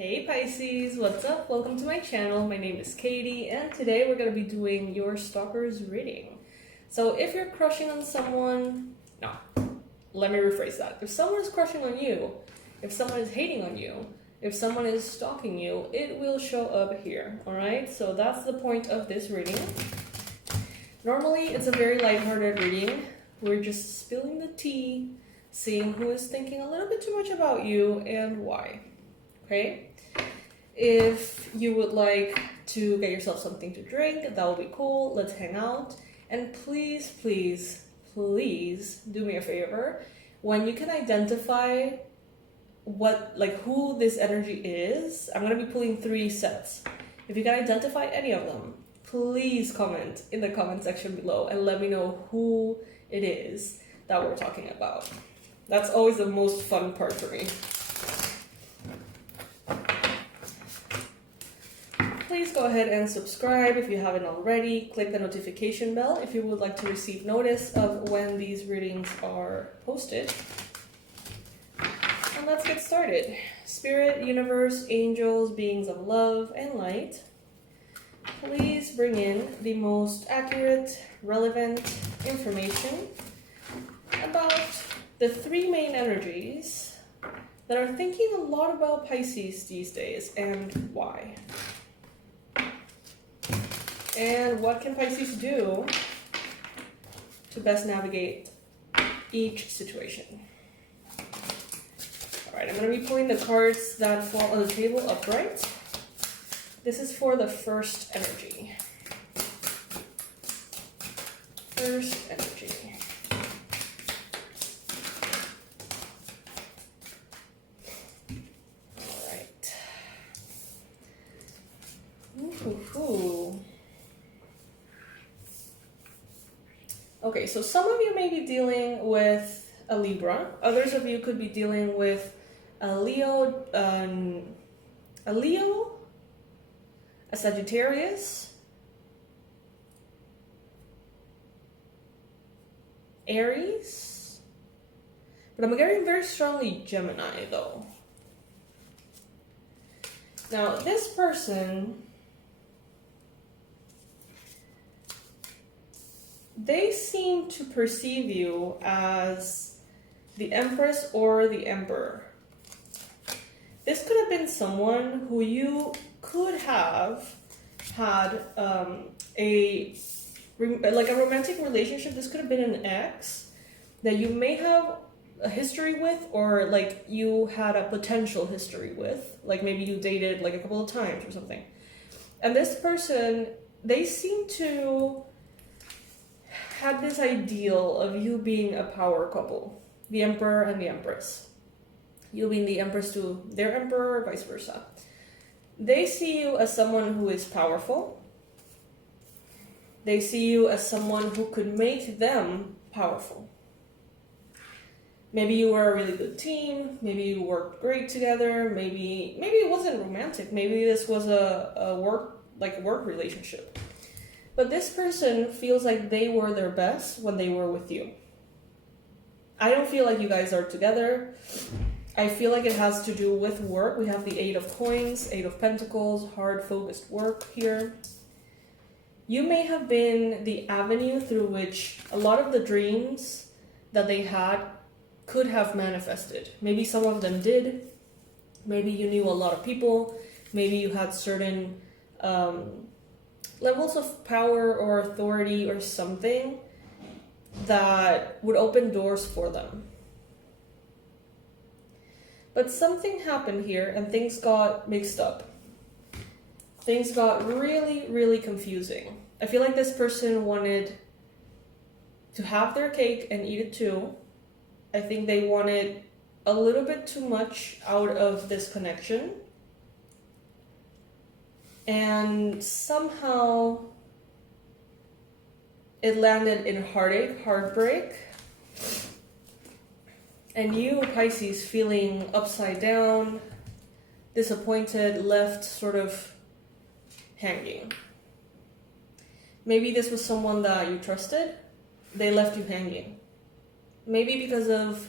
Hey Pisces, what's up? Welcome to my channel. My name is Katie, and today we're going to be doing your stalker's reading. So if you're crushing on someone, no, let me rephrase that. If someone is crushing on you, if someone is hating on you, if someone is stalking you, it will show up here, alright? So that's the point of this reading. Normally, it's a very lighthearted reading. We're just spilling the tea, seeing who is thinking a little bit too much about you and why. Okay? If you would like to get yourself something to drink, that would be cool. Let's hang out. And please, please, please do me a favor. When you can identify who this energy is, I'm going to be pulling 3 sets. If you can identify any of them, please comment in the comment section below and let me know who it is that we're talking about. That's always the most fun part for me. Please go ahead and subscribe if you haven't already. Click the notification bell if you would like to receive notice of when these readings are posted. And let's get started. Spirit, universe, angels, beings of love and light, please bring in the most accurate, relevant information about the 3 main energies that are thinking a lot about Pisces these days and why. And what can Pisces do to best navigate each situation? Alright, I'm going to be pulling the cards that fall on the table upright. This is for the first energy. First energy. Alright. Ooh. Okay, so some of you may be dealing with a Libra. Others of you could be dealing with a Leo, a Sagittarius, Aries, but I'm getting very strongly Gemini though. Now this person, they seem to perceive you as the Empress or the Emperor. This could have been someone who you could have had a romantic relationship. This could have been an ex that you may have a history with, or like you had a potential history with, like maybe you dated like a couple of times or something. And this person, they seem to had this ideal of you being a power couple, the Emperor and the Empress. You being the Empress to their Emperor, vice versa. They see you as someone who is powerful. They see you as someone who could make them powerful. Maybe you were a really good team. Maybe you worked great together. Maybe it wasn't romantic. Maybe this was a work relationship. But this person feels like they were their best when they were with you. I don't feel like you guys are together. I feel like it has to do with work. We have the 8 of Coins, 8 of Pentacles, hard focused work here. You may have been the avenue through which a lot of the dreams that they had could have manifested. Maybe some of them did. Maybe you knew a lot of people. Maybe you had certain levels of power or authority or something that would open doors for them. But something happened here and things got mixed up. Things got really, really confusing. I feel like this person wanted to have their cake and eat it too. I think they wanted a little bit too much out of this connection. And somehow it landed in heartache, heartbreak. And you, Pisces, feeling upside down, disappointed, left sort of hanging. Maybe this was someone that you trusted. They left you hanging. Maybe because of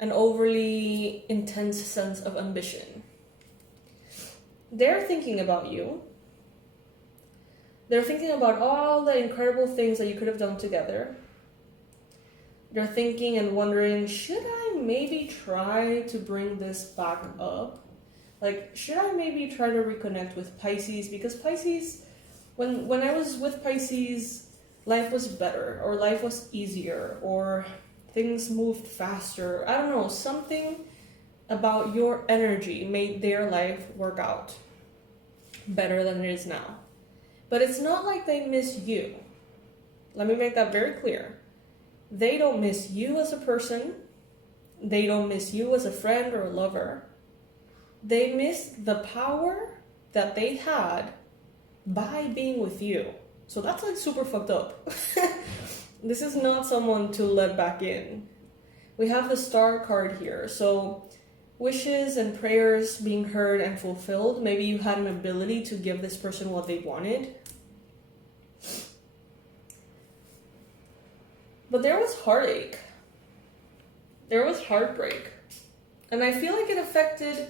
an overly intense sense of ambition. they're thinking about you. They're thinking about all the incredible things that you could have done together. They're thinking and wondering, should I maybe try to bring this back up? Like, should I maybe try to reconnect with Pisces? Because Pisces, when I was with Pisces, life was better, or life was easier, or things moved faster. I don't know, something about your energy made their life work out better than it is now. But it's not like they miss you. Let me make that very clear. They don't miss you as a person. They don't miss you as a friend or a lover. They miss the power that they had by being with you. So that's like super fucked up. This is not someone to let back in. We have the Star card here. So wishes and prayers being heard and fulfilled. Maybe you had an ability to give this person what they wanted. But there was heartache. There was heartbreak. And I feel like it affected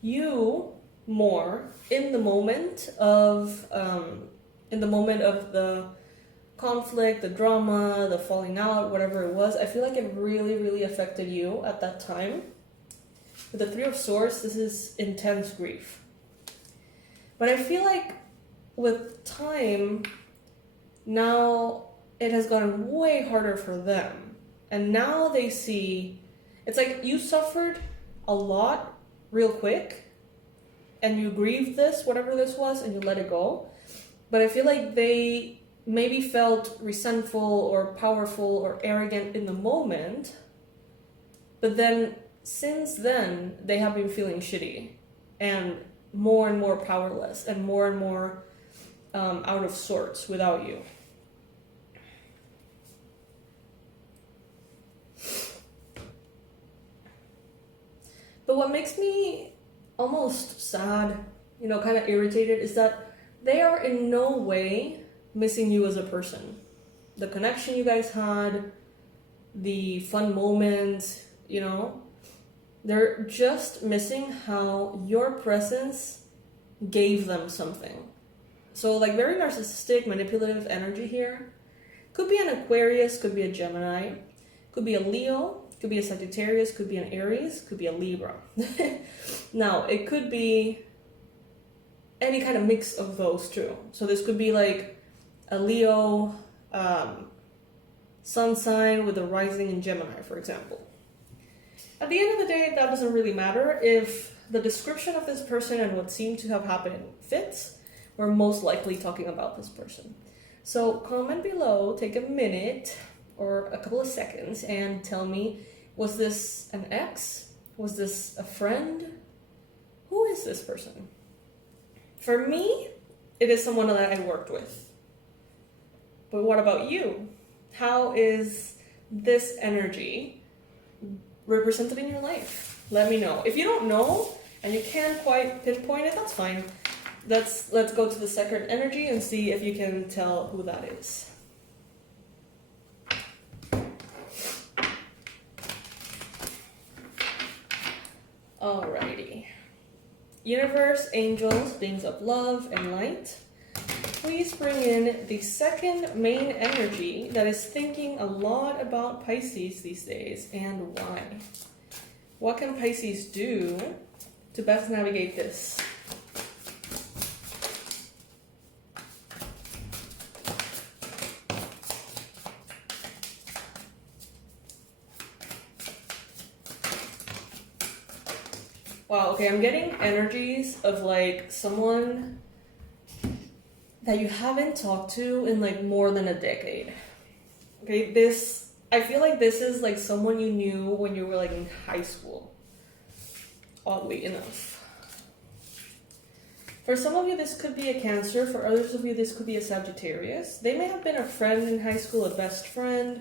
you more in the moment of the conflict, the drama, the falling out, whatever it was. I feel like it really, really affected you at that time. With the Three of Swords, this is intense grief. But I feel like with time, now it has gotten way harder for them. And now they see, it's like you suffered a lot real quick and you grieved this, whatever this was, and you let it go. But I feel like they maybe felt resentful or powerful or arrogant in the moment. But then, since then, they have been feeling shitty and more powerless and more out of sorts without you. But what makes me almost sad, kind of irritated, is that they are in no way missing you as a person. The connection you guys had, the fun moments, they're just missing how your presence gave them something. So like very narcissistic, manipulative energy here. Could be an Aquarius, could be a Gemini, could be a Leo, could be a Sagittarius, could be an Aries, could be a Libra. Now, it could be any kind of mix of those two. So this could be like a Leo sun sign with a rising in Gemini, for example. At the end of the day, that doesn't really matter. If the description of this person and what seemed to have happened fits, we're most likely talking about this person. So comment below, take a minute or a couple of seconds and tell me, was this an ex? Was this a friend? Who is this person? For me, it is someone that I worked with. But what about you? How is this energy represented in your life? Let me know. If you don't know and you can't quite pinpoint it, that's fine. Let's go to the second energy and see if you can tell who that is. Alrighty. Universe, angels, beings of love and light, please bring in the second main energy that is thinking a lot about Pisces these days, and why. What can Pisces do to best navigate this? Wow, okay, I'm getting energies of like someone that you haven't talked to in like more than a decade. Okay, I feel like this is like someone you knew when you were like in high school, oddly enough. For some of you, this could be a Cancer. For others of you, this could be a Sagittarius. They may have been a friend in high school, a best friend.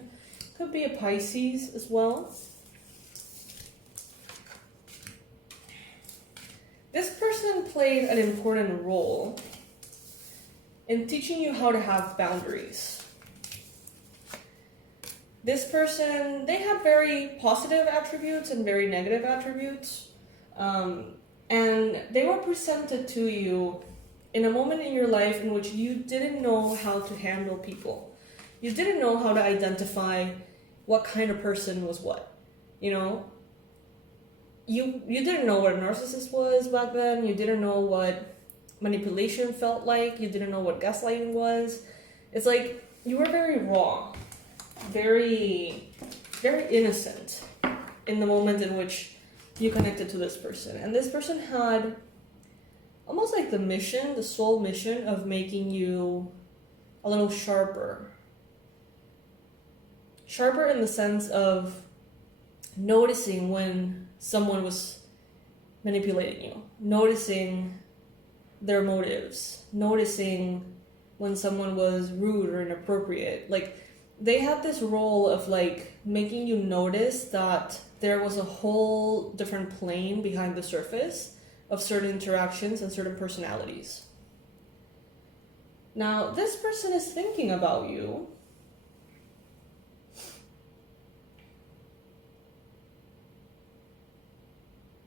Could be a Pisces as well. This person played an important role in teaching you how to have boundaries. This person, they had very positive attributes and very negative attributes. And And they were presented to you in a moment in your life in which you didn't know how to handle people. You didn't know how to identify what kind of person was what. You know? You didn't know what a narcissist was back then. You didn't know what manipulation felt like. You didn't know what gaslighting was. It's like you were very raw, very, very innocent in the moment in which you connected to this person. And this person had almost like the mission, the sole mission of making you a little sharper. Sharper in the sense of noticing when someone was manipulating you, noticing their motives, noticing when someone was rude or inappropriate. Like, they had this role of like making you notice that there was a whole different plane behind the surface of certain interactions and certain personalities. Now, this person is thinking about you.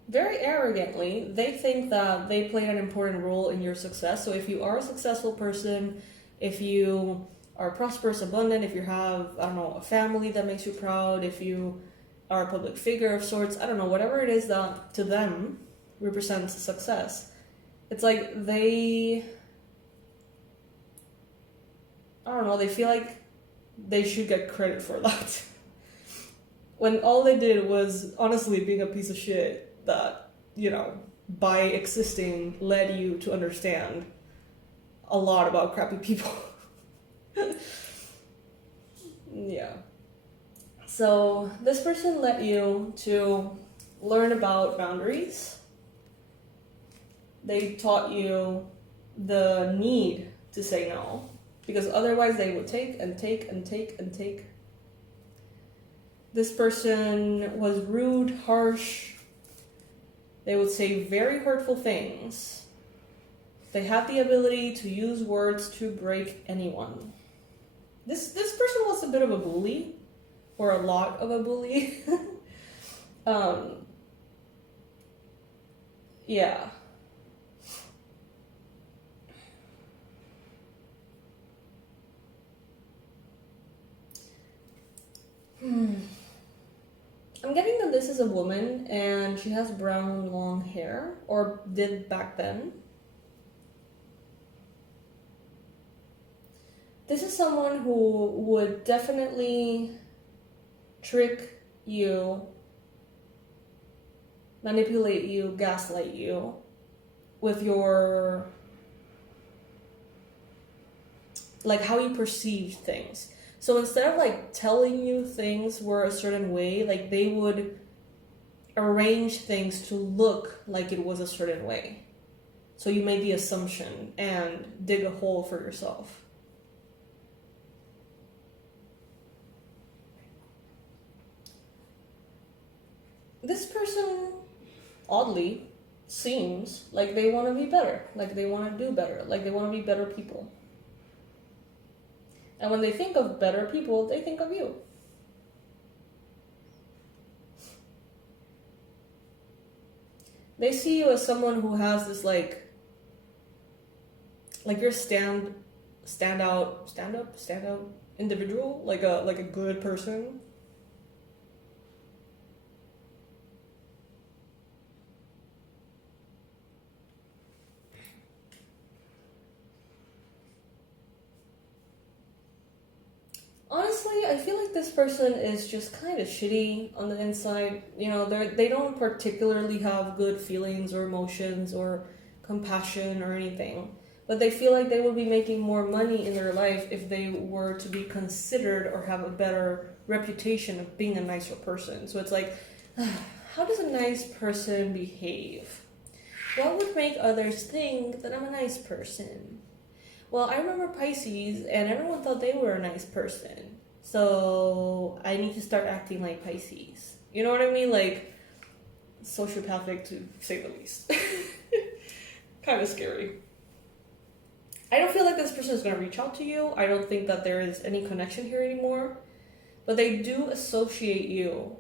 Very arrogantly. They think that they played an important role in your success. So if you are a successful person, if you are prosperous, abundant, if you have, I don't know, a family that makes you proud, if you are a public figure of sorts, I don't know, whatever it is that to them represents success. It's like they, I don't know, they feel like they should get credit for that. When all they did was honestly being a piece of shit that, you know, by existing led you to understand a lot about crappy people. Yeah. So this person led you to learn about boundaries. They taught you the need to say no, because otherwise they would take and take and take and take. This person was rude, harsh. They would say very hurtful things. They had the ability to use words to break anyone. This person was a bit of a bully, or a lot of a bully. Yeah. I'm getting that this is a woman and she has brown long hair, or did back then. This is someone who would definitely trick you, manipulate you, gaslight you with your, like, how you perceived things. So instead of like telling you things were a certain way, like they would arrange things to look like it was a certain way. So you made the assumption and dig a hole for yourself. This person, oddly, seems like they want to be better, like they want to do better, like they want to be better people. And when they think of better people, they think of you. They see you as someone who has this like you're stand-out individual, like a good person. Honestly, I feel like this person is just kind of shitty on the inside. You know, they don't particularly have good feelings or emotions or compassion or anything. But they feel like they would be making more money in their life if they were to be considered or have a better reputation of being a nicer person. So it's like, how does a nice person behave? What would make others think that I'm a nice person? Well, I remember Pisces, and everyone thought they were a nice person. So I need to start acting like Pisces. You know what I mean? Like, sociopathic to say the least. Kind of scary. I don't feel like this person is going to reach out to you. I don't think that there is any connection here anymore. But they do associate you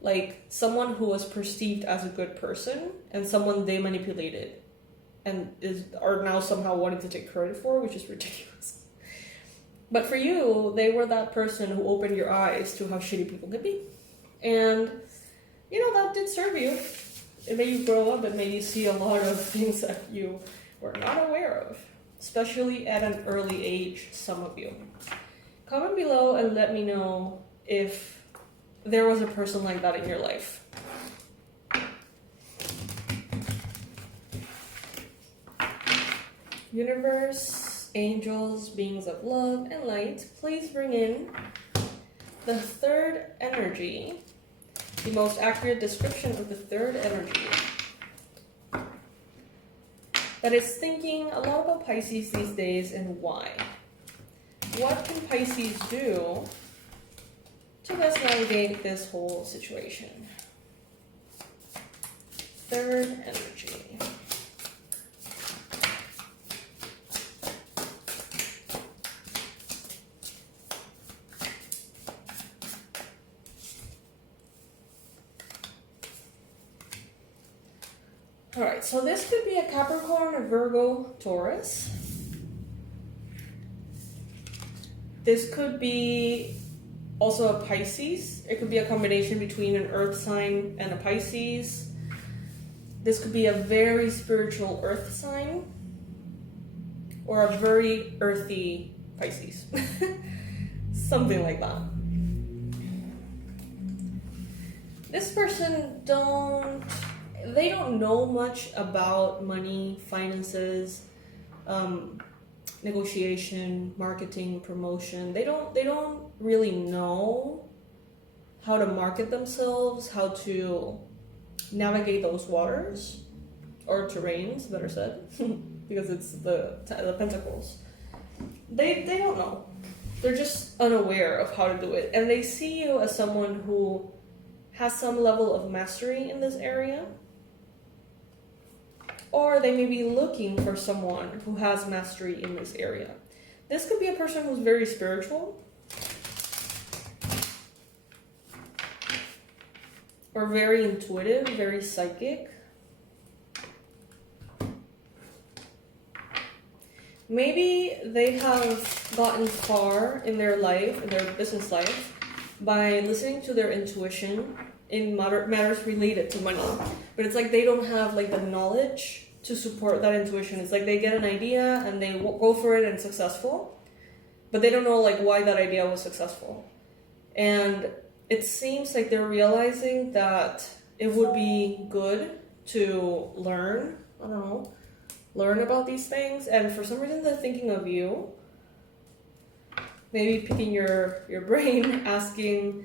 like someone who was perceived as a good person and someone they manipulated and are now somehow wanting to take credit for, which is ridiculous. But for you, they were that person who opened your eyes to how shitty people could be. And, you know, that did serve you. It made you grow up. It made you see a lot of things that you were not aware of, especially at an early age, some of you. Comment below and let me know if there was a person like that in your life. Universe, angels, beings of love and light, please bring in the third energy, the most accurate description of the third energy that is thinking a lot about Pisces these days and why. What can Pisces do to best navigate this whole situation? Third energy. Alright, so this could be a Capricorn, a Virgo, Taurus. This could be also a Pisces. It could be a combination between an Earth sign and a Pisces. This could be a very spiritual Earth sign or a very earthy Pisces. Something like that. This person they don't know much about money, finances, negotiation, marketing, promotion. They don't really know how to market themselves, how to navigate those waters, or terrains, better said, because it's the pentacles. They don't know. They're just unaware of how to do it, and they see you as someone who has some level of mastery in this area. Or they may be looking for someone who has mastery in this area. This could be a person who's very spiritual. Or very intuitive, very psychic. Maybe they have gotten far in their life, in their business life, by listening to their intuition in matters related to money. But it's like they don't have like the knowledge to support that intuition. It's like they get an idea and they go for it and it's successful, but they don't know like why that idea was successful. And it seems like they're realizing that it would be good to learn about these things. And for some reason they're thinking of you, maybe picking your brain, asking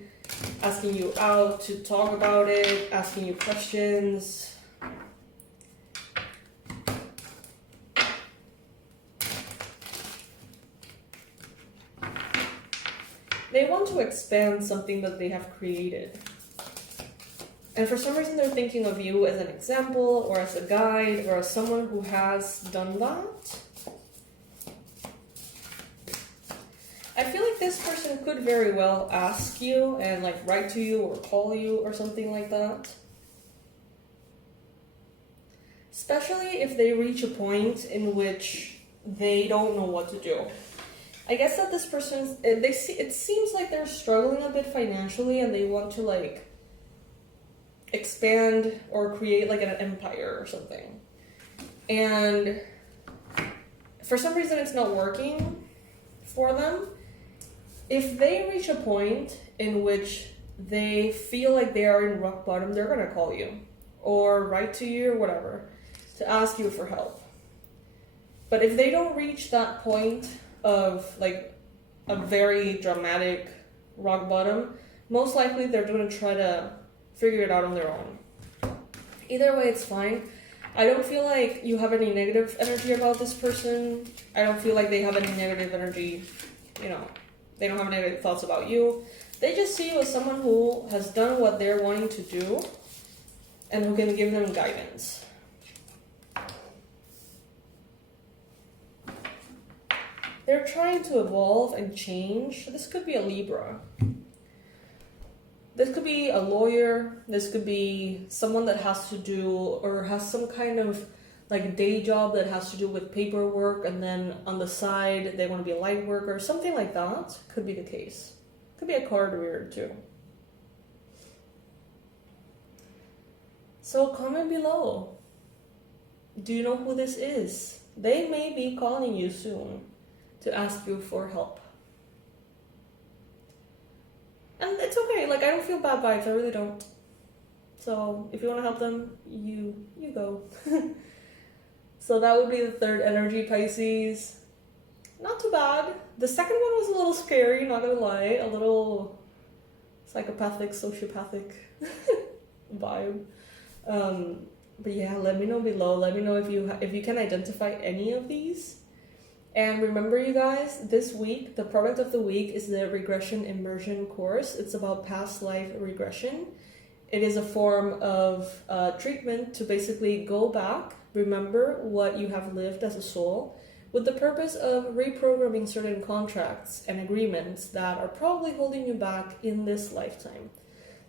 you out to talk about it, asking you questions. They want to expand something that they have created. And for some reason they're thinking of you as an example or as a guide or as someone who has done that. I feel like this person could very well ask you and like write to you or call you or something like that. Especially if they reach a point in which they don't know what to do. I guess that this person, it seems like they're struggling a bit financially and they want to like expand or create like an empire or something. And for some reason it's not working for them. If they reach a point in which they feel like they are in rock bottom, they're gonna call you or write to you or whatever to ask you for help. But if they don't reach that point of like a very dramatic rock bottom, most likely they're going to try to figure it out on their own. Either way, it's fine. I don't feel like you have any negative energy about this person. I don't feel like they have any negative energy, they don't have negative thoughts about you. They just see you as someone who has done what they're wanting to do and who can give them guidance. They're trying to evolve and change. This could be a Libra. this could be a lawyer, this could be someone that has to do or has some kind of like day job that has to do with paperwork, and then on the side they want to be a light worker, something like that could be the case. Could be a card reader too. So comment below. Do you know who this is? They may be calling you soon to ask you for help. And it's okay, like I don't feel bad vibes, I really don't. So if you want to help them, you go. So that would be the third energy, Pisces. Not too bad. The second one was a little scary, not gonna lie. A little psychopathic, sociopathic vibe. But yeah, let me know below. Let me know if you can identify any of these. And remember, you guys, this week, the product of the week is the Regression Immersion course. It's about past life regression. It is a form of treatment to basically go back, remember what you have lived as a soul, with the purpose of reprogramming certain contracts and agreements that are probably holding you back in this lifetime.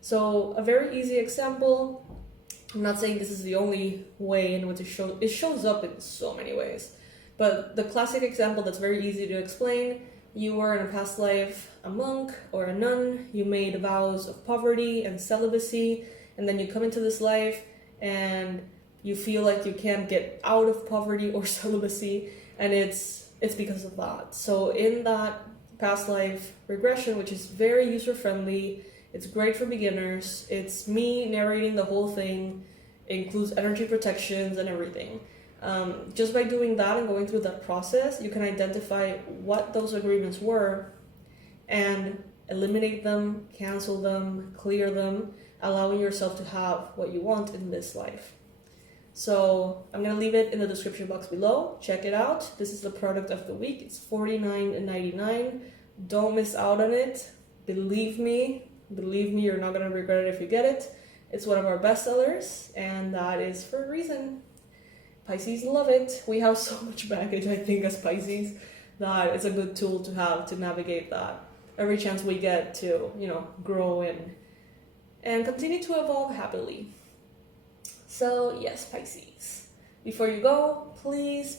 So a very easy example, I'm not saying this is the only way in which it shows up in so many ways, but the classic example that's very easy to explain: you were in a past life a monk or a nun, you made vows of poverty and celibacy, and then you come into this life and you feel like you can't get out of poverty or celibacy, and it's because of that. So in that past life regression, which is very user-friendly, it's great for beginners, it's me narrating the whole thing, it includes energy protections and everything. Just by doing that and going through that process, you can identify what those agreements were and eliminate them, cancel them, clear them, allowing yourself to have what you want in this life. So I'm going to leave it in the description box below. Check it out. This is the product of the week. It's $49.99. Don't miss out on it. Believe me, you're not going to regret it if you get it. It's one of our best sellers, and that is for a reason. Pisces love it. We have so much baggage, I think, as Pisces, that it's a good tool to have to navigate that every chance we get to, grow and continue to evolve happily. So yes, Pisces, before you go, please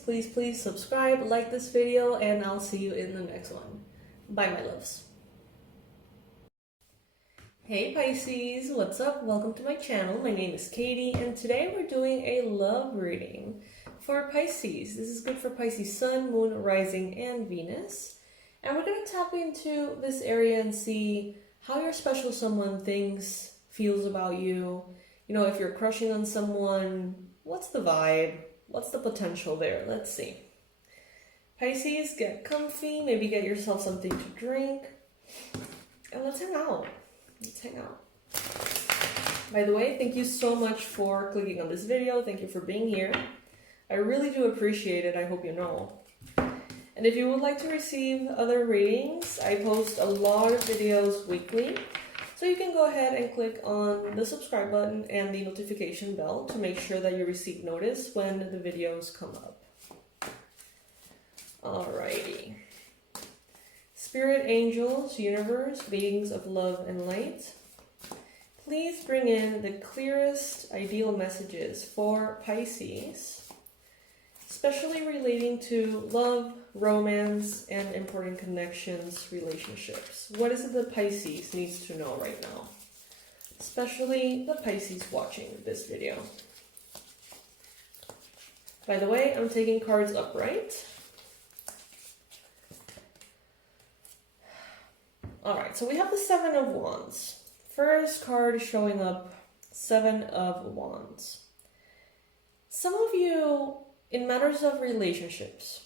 subscribe, like this video, and I'll see you in the next one. Bye, my loves. Hey Pisces, what's up? Welcome to my channel. My name is Katie, and today we're doing a love reading for Pisces. This is good for Pisces Sun, Moon, Rising, and Venus. And we're going to tap into this area and see how your special someone thinks, feels about you. If you're crushing on someone, what's the vibe? What's the potential there? Let's see. Pisces, get comfy, maybe get yourself something to drink, and let's hang out. Let's hang out. By the way, thank you so much for clicking on this video. Thank you for being here. I really do appreciate it. I hope you know. And if you would like to receive other readings, I post a lot of videos weekly. So you can go ahead and click on the subscribe button and the notification bell to make sure that you receive notice when the videos come up. Alrighty. Spirit, angels, universe, beings of love and light, please bring in the clearest ideal messages for Pisces, especially relating to love, romance, and important connections, relationships. What is it that Pisces needs to know right now? Especially the Pisces watching this video. By the way, I'm taking cards upright. Alright, so we have the Seven of Wands. First card showing up, Seven of Wands. Some of you, in matters of relationships,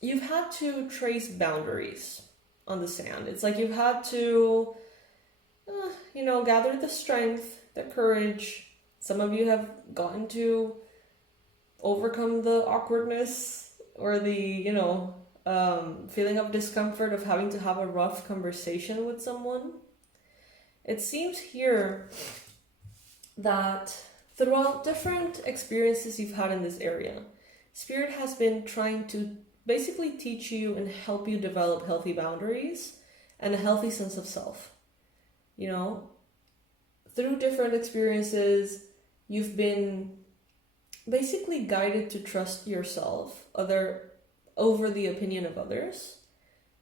you've had to trace boundaries on the sand. It's like you've had to, gather the strength, the courage. Some of you have gotten to overcome the awkwardness or the, feeling of discomfort of having to have a rough conversation with someone. It seems here that throughout different experiences you've had in this area, Spirit has been trying to basically teach you and help you develop healthy boundaries and a healthy sense of self. through different experiences, you've been basically guided to trust yourself over the opinion of others,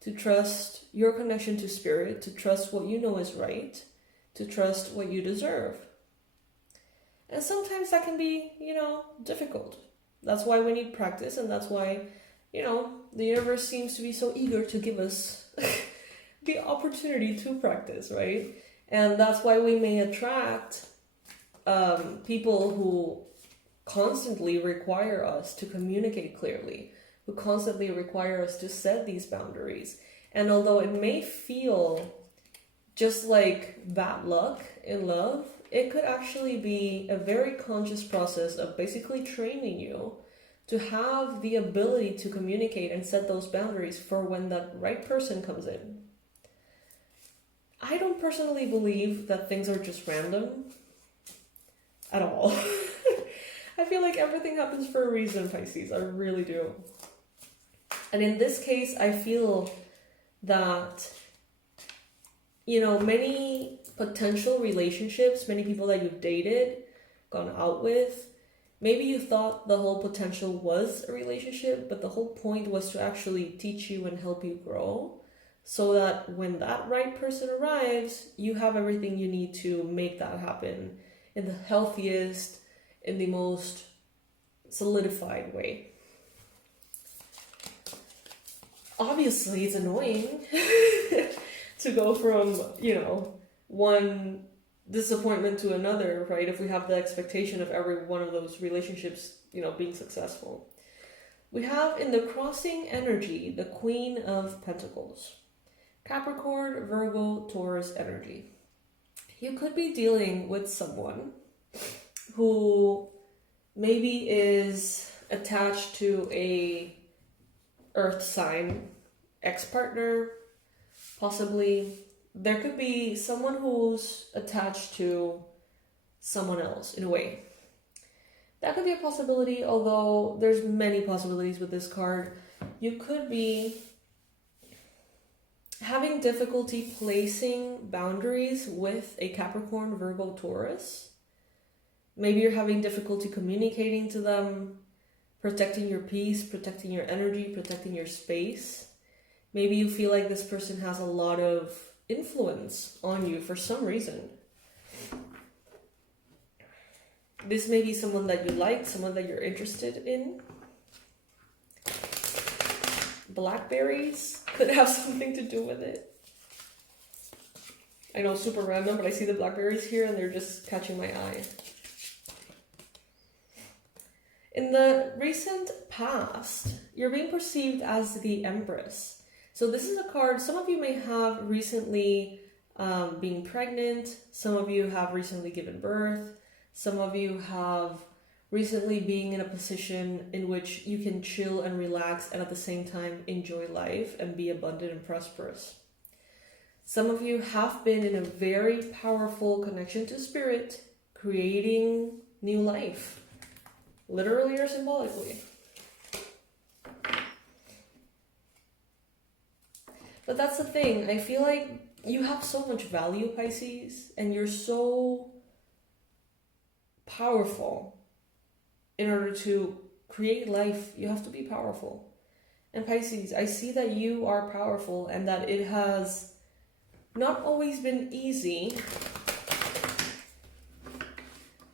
to trust your connection to spirit, to trust what you know is right, to trust what you deserve. And sometimes that can be, difficult. That's why we need practice, and that's why, the universe seems to be so eager to give us the opportunity to practice, right? And that's why we may attract people who constantly require us to communicate clearly, who constantly require us to set these boundaries. And although it may feel just like bad luck in love, it could actually be a very conscious process of basically training you to have the ability to communicate and set those boundaries for when that right person comes in. I don't personally believe that things are just random at all. I feel like everything happens for a reason, Pisces. I really do. And in this case, I feel that, many potential relationships, many people that you've dated, gone out with, maybe you thought the whole potential was a relationship, but the whole point was to actually teach you and help you grow, so that when that right person arrives, you have everything you need to make that happen in the healthiest, in the most solidified way. Obviously, it's annoying to go from, one disappointment to another, right? If we have the expectation of every one of those relationships, being successful. We have in the crossing energy, the Queen of Pentacles. Capricorn, Virgo, Taurus energy. You could be dealing with someone who maybe is attached to a earth sign, ex-partner, possibly. There could be someone who's attached to someone else in a way. That could be a possibility, although there's many possibilities with this card. You could be having difficulty placing boundaries with a Capricorn, Virgo, Taurus. Maybe you're having difficulty communicating to them, protecting your peace, protecting your energy, protecting your space. Maybe you feel like this person has a lot of influence on you for some reason. This may be someone that you like, someone that you're interested in. Blackberries could have something to do with it. I know, super random, but I see the blackberries here and they're just catching my eye. In the recent past, you're being perceived as the Empress. So this is a card, some of you may have recently been pregnant, some of you have recently given birth, some of you have recently being in a position in which you can chill and relax and at the same time enjoy life and be abundant and prosperous. Some of you have been in a very powerful connection to spirit, creating new life, literally or symbolically. But that's the thing, I feel like you have so much value, Pisces, and you're so powerful. In order to create life, you have to be powerful. And Pisces, I see that you are powerful and that it has not always been easy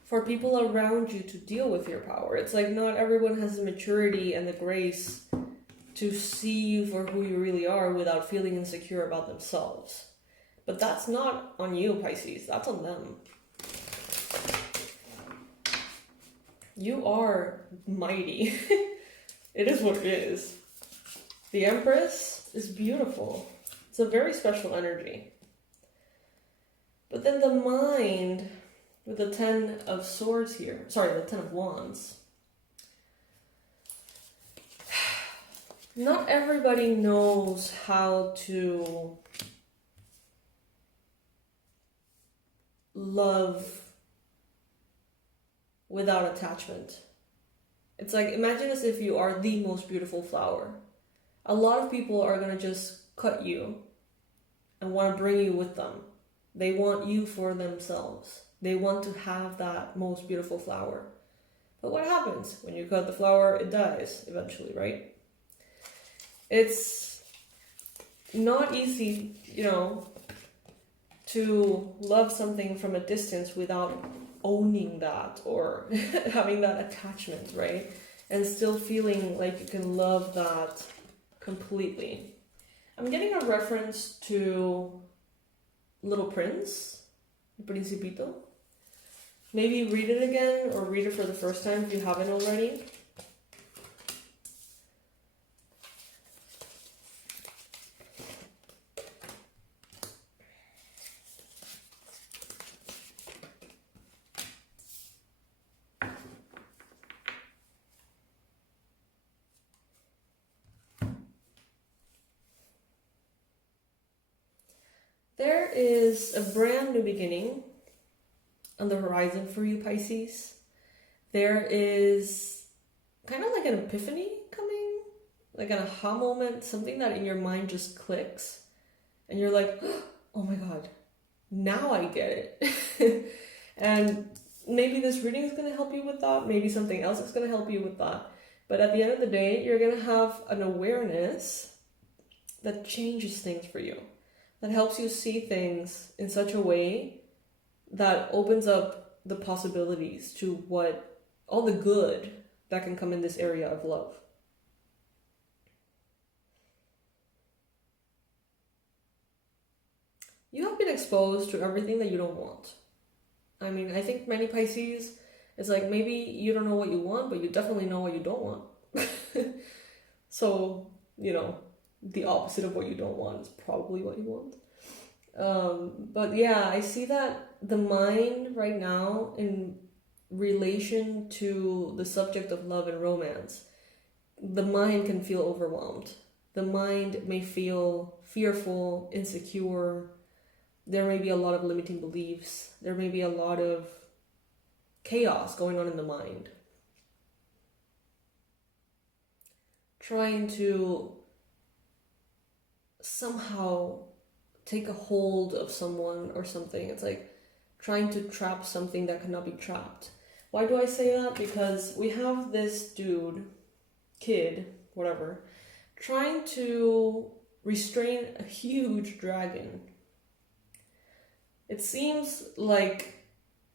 for people around you to deal with your power. It's like not everyone has the maturity and the grace to see you for who you really are without feeling insecure about themselves. But that's not on you, Pisces. That's on them. You are mighty. It is what it is. The Empress is beautiful. It's a very special energy. But then the mind, with the 10 of Swords here, the 10 of Wands. Not everybody knows how to love without attachment. It's like, imagine as if you are the most beautiful flower. A lot of people are going to just cut you and want to bring you with them. They want you for themselves. They want to have that most beautiful flower. But what happens? When you cut the flower, it dies eventually, right? It's not easy, to love something from a distance without owning that or having that attachment, right? And still feeling like you can love that completely. I'm getting a reference to Little Prince, Principito. Maybe read it again or read it for the first time if you haven't already. There is a brand new beginning on the horizon for you, Pisces. There is kind of like an epiphany coming, like an aha moment, something that in your mind just clicks. And you're like, oh my God, now I get it. And maybe this reading is going to help you with that. Maybe something else is going to help you with that. But at the end of the day, you're going to have an awareness that changes things for you, that helps you see things in such a way that opens up the possibilities to what all the good that can come in this area of love. You have been exposed to everything that you don't want. I mean, I think many Pisces, it's like maybe you don't know what you want, but you definitely know what you don't want. So, the opposite of what you don't want is probably what you want. But yeah, I see that the mind right now in relation to the subject of love and romance, the mind can feel overwhelmed. The mind may feel fearful, insecure. There may be a lot of limiting beliefs. There may be a lot of chaos going on in the mind. Trying to somehow take a hold of someone or something. It's like trying to trap something that cannot be trapped. Why do I say that? Because we have this dude, kid, whatever, trying to restrain a huge dragon. It seems like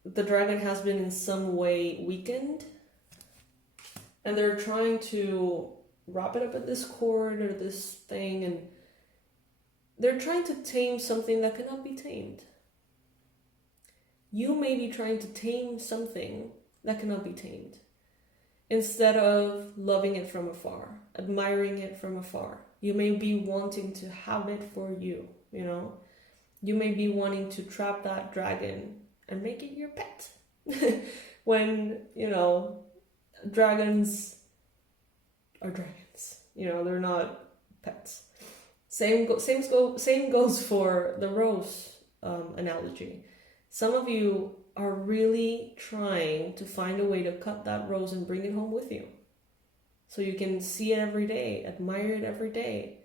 the dragon has been in some way weakened, and they're trying to wrap it up at this cord or this thing, and they're trying to tame something that cannot be tamed. You may be trying to tame something that cannot be tamed, instead of loving it from afar, admiring it from afar. You may be wanting to have it for you, You may be wanting to trap that dragon and make it your pet. When, dragons are dragons. They're not pets. Same goes for the rose analogy. Some of you are really trying to find a way to cut that rose and bring it home with you, so you can see it every day, admire it every day.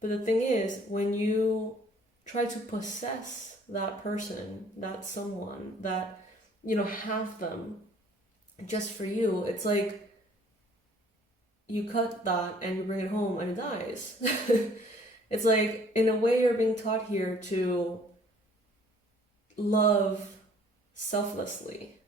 But the thing is, when you try to possess that person, that someone, that, have them just for you, it's like you cut that and you bring it home and it dies. It's like, in a way, you're being taught here to love selflessly.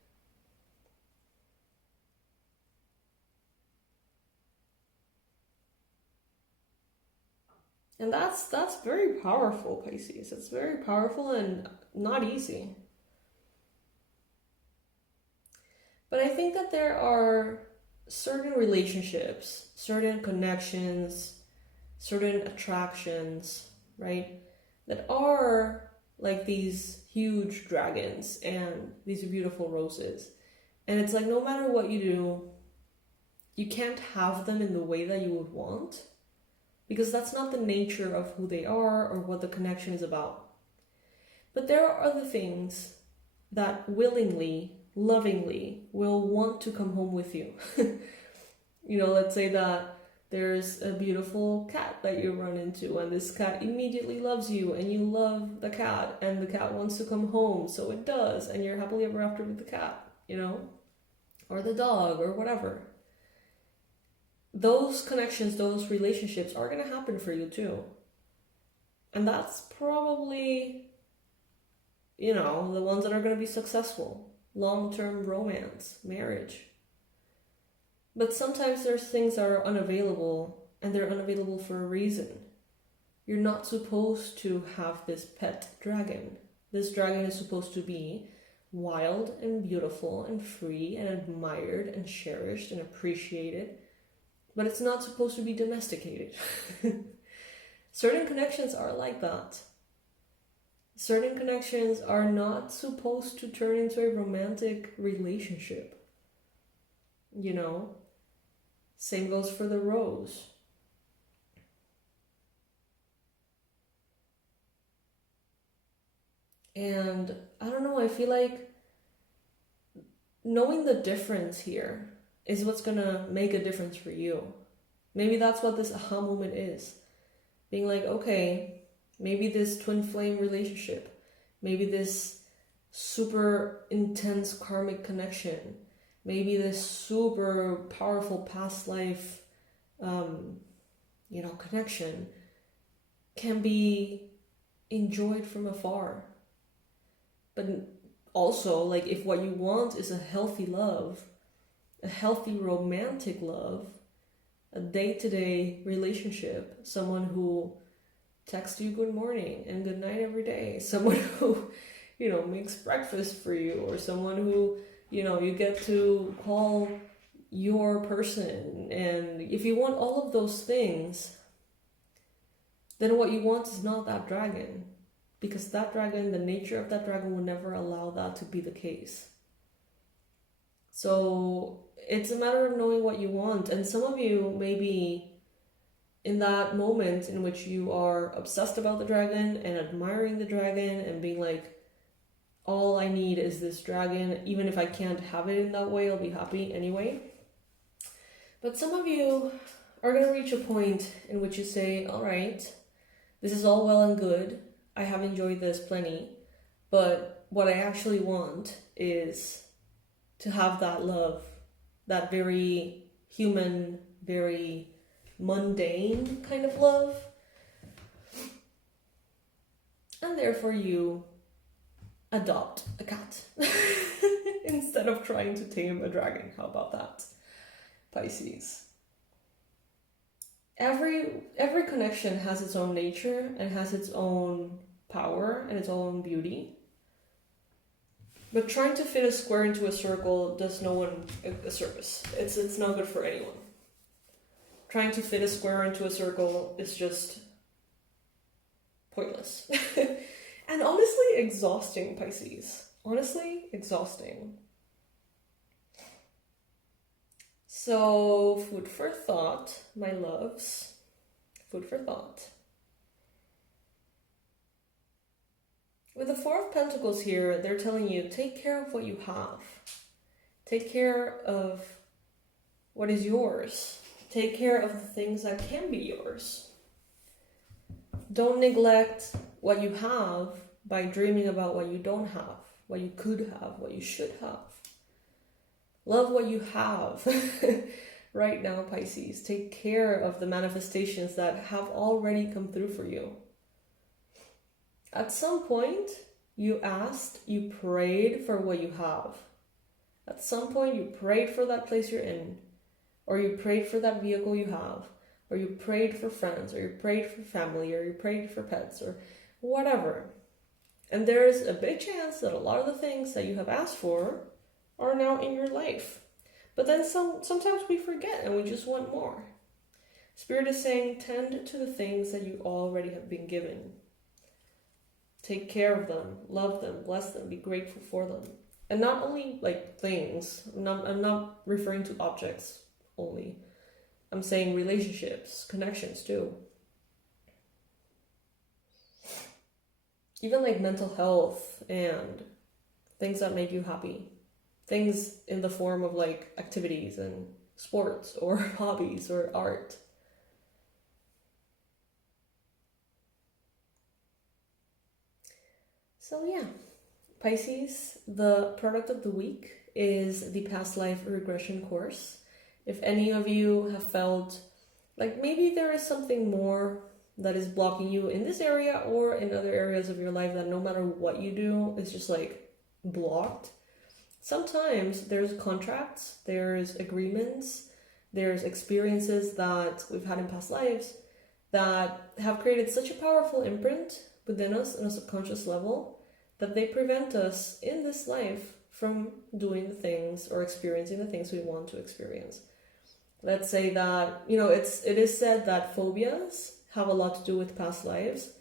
And that's very powerful, Pisces. It's very powerful and not easy. But I think that there are certain relationships, certain connections, certain attractions, right, that are like these huge dragons and these beautiful roses. And it's like, no matter what you do, you can't have them in the way that you would want, because that's not the nature of who they are or what the connection is about. But there are other things that willingly, lovingly will want to come home with you. Let's say that There's a beautiful cat that you run into, and this cat immediately loves you, and you love the cat, and the cat wants to come home, so it does, and you're happily ever after with the cat, you know? Or the dog, or whatever. Those connections, those relationships are going to happen for you too. And that's probably, you know, the ones that are going to be successful. Long-term romance, marriage. But sometimes there's things that are unavailable, and they're unavailable for a reason. You're not supposed to have this pet dragon. This dragon is supposed to be wild and beautiful and free and admired and cherished and appreciated, but it's not supposed to be domesticated. Certain connections are like that. Certain connections are not supposed to turn into a romantic relationship. You know? Same goes for the rose. And I don't know, I feel like knowing the difference here is what's gonna make a difference for you. Maybe that's what this aha moment is. Being like, okay, maybe this twin flame relationship, maybe this super intense karmic connection, maybe this super powerful past life, connection can be enjoyed from afar. But also, like, if what you want is a healthy love, a healthy romantic love, a day-to-day relationship, someone who texts you good morning and good night every day, someone who, makes breakfast for you, or someone who, you get to call your person. And if you want all of those things, then what you want is not that dragon. Because that dragon, the nature of that dragon will never allow that to be the case. So it's a matter of knowing what you want. And some of you may be in that moment in which you are obsessed about the dragon and admiring the dragon and being like, all I need is this dragon. Even if I can't have it in that way, I'll be happy anyway. But some of you are going to reach a point in which you say, all right, this is all well and good. I have enjoyed this plenty, but what I actually want is to have that love, that very human, very mundane kind of love. And therefore you adopt a cat instead of trying to tame a dragon. How about that, Pisces? Every connection has its own nature and has its own power and its own beauty. But trying to fit a square into a circle does no one a service. It's not good for anyone. Trying to fit a square into a circle is just pointless. And honestly exhausting, Pisces. Honestly exhausting. So, food for thought, my loves. Food for thought. With the Four of Pentacles here, they're telling you, take care of what you have. Take care of what is yours. Take care of the things that can be yours. Don't neglect what you have by dreaming about what you don't have, what you could have, what you should have. Love what you have right now, Pisces. Take care of the manifestations that have already come through for you. At some point, you asked, you prayed for what you have. At some point, you prayed for that place you're in, or you prayed for that vehicle you have, or you prayed for friends, or you prayed for family, or you prayed for pets, or whatever. And there's a big chance that a lot of the things that you have asked for are now in your life. But then sometimes we forget and we just want more. Spirit is saying, tend to the things that you already have been given. Take care of them, love them, bless them, be grateful for them. And not only like things, I'm not referring to objects only. I'm saying relationships, connections too. Even like mental health and things that make you happy. Things in the form of like activities and sports or hobbies or art. So yeah, Pisces, the product of the week is the past life regression course. If any of you have felt like maybe there is something more that is blocking you in this area or in other areas of your life that no matter what you do, it's just like blocked. Sometimes there's contracts, there's agreements, there's experiences that we've had in past lives that have created such a powerful imprint within us on a subconscious level that they prevent us in this life from doing the things or experiencing the things we want to experience. Let's say that, it is said that phobias have a lot to do with past lives.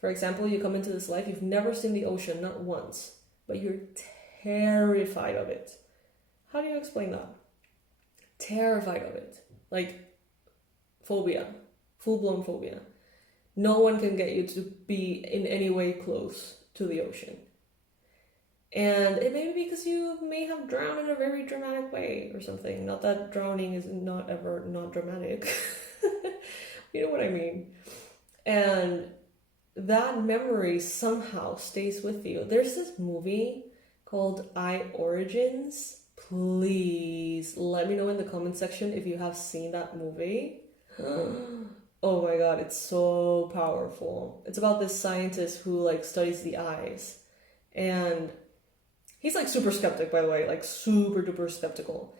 For example, you come into this life, you've never seen the ocean, not once, but you're terrified of it. How do you explain that? Terrified of it. Like, phobia. Full-blown phobia. No one can get you to be in any way close to the ocean. And it may be because you may have drowned in a very dramatic way or something. Not that drowning is not ever not dramatic. You know what I mean? And that memory somehow stays with you. There's this movie called I Origins. Please let me know in the comment section if you have seen that movie. Oh my god, it's so powerful. It's about this scientist who like studies the eyes. And he's like super skeptic, by the way, like super duper skeptical.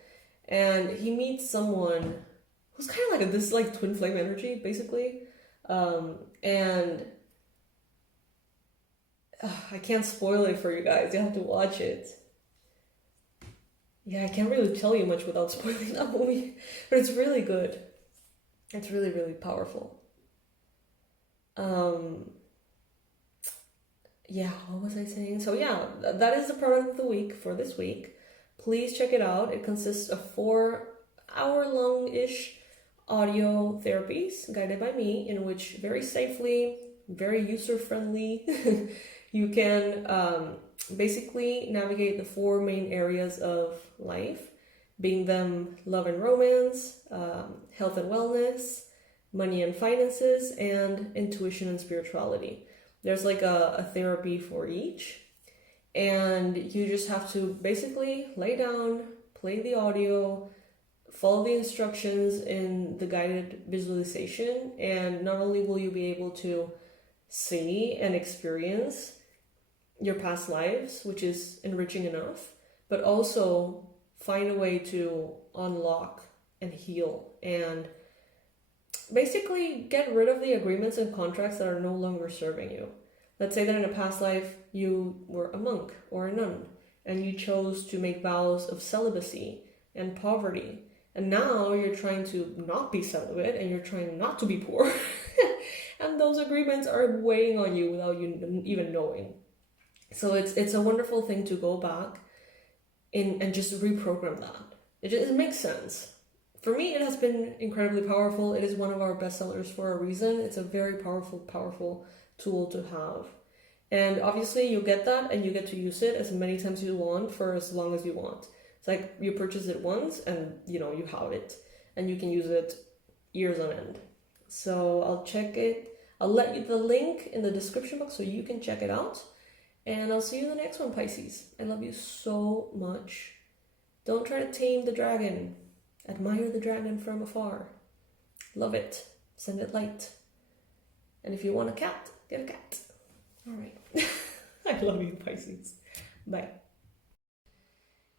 And he meets someone who's kind of like this like twin flame energy, basically. And I can't spoil it for you guys. You have to watch it. Yeah, I can't really tell you much without spoiling that movie, but it's really good. It's really, really powerful. Yeah, what was I saying? So yeah, that is the product of the week for this week. Please check it out. It consists of 4-hour-long-ish audio therapies guided by me, in which very safely, very user-friendly, you can basically navigate the 4 main areas of life, being them love and romance, health and wellness, money and finances, and intuition and spirituality. There's like a therapy for each, and you just have to basically lay down, play the audio, follow the instructions in the guided visualization, and not only will you be able to see and experience your past lives, which is enriching enough, but also find a way to unlock and heal and basically get rid of the agreements and contracts that are no longer serving you. Let's say that in a past life you were a monk or a nun and you chose to make vows of celibacy and poverty, and now you're trying to not be celibate and you're trying not to be poor and those agreements are weighing on you without you even knowing. So it's a wonderful thing to go back in and just reprogram that. It makes sense. For me, it has been incredibly powerful. It is one of our bestsellers for a reason. It's a very powerful tool to have. And obviously you get that and you get to use it as many times as you want for as long as you want. It's like you purchase it once and you have it and you can use it years on end. So I'll check it. I'll let you the link in the description box so you can check it out. And I'll see you in the next one, Pisces. I love you so much. Don't try to tame the dragon. Admire the dragon from afar. Love it. Send it light. And if you want a cat, get a cat. All right. I love you, Pisces. Bye.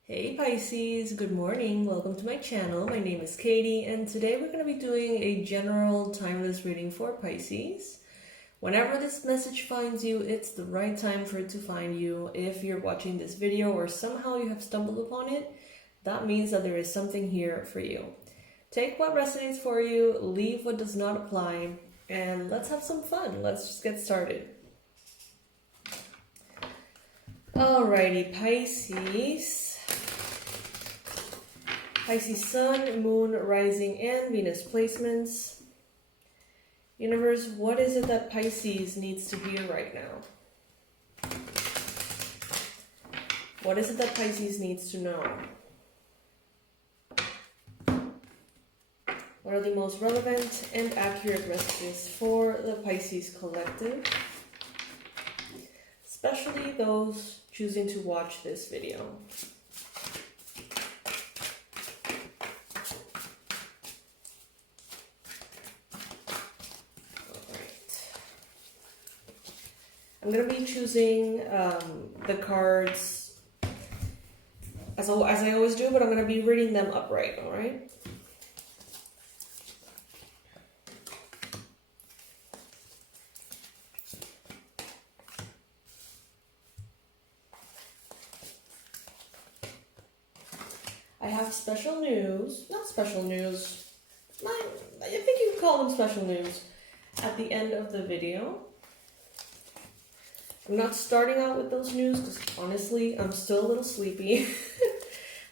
Hey, Pisces. Good morning. Welcome to my channel. My name is Katie, and today we're going to be doing a general timeless reading for Pisces. Whenever this message finds you, it's the right time for it to find you. If you're watching this video or somehow you have stumbled upon it, that means that there is something here for you. Take what resonates for you, leave what does not apply, and let's have some fun. Let's just get started. Alrighty, Pisces. Pisces Sun, Moon, Rising, and Venus placements. Universe, what is it that Pisces needs to hear right now? What is it that Pisces needs to know? What are the most relevant and accurate messages for the Pisces collective? Especially those choosing to watch this video. I'm going to be choosing the cards as I always do, but I'm going to be reading them upright, alright? I have special news, not special news, I think you can call them special news, at the end of the video. I'm not starting out with those news because honestly, I'm still a little sleepy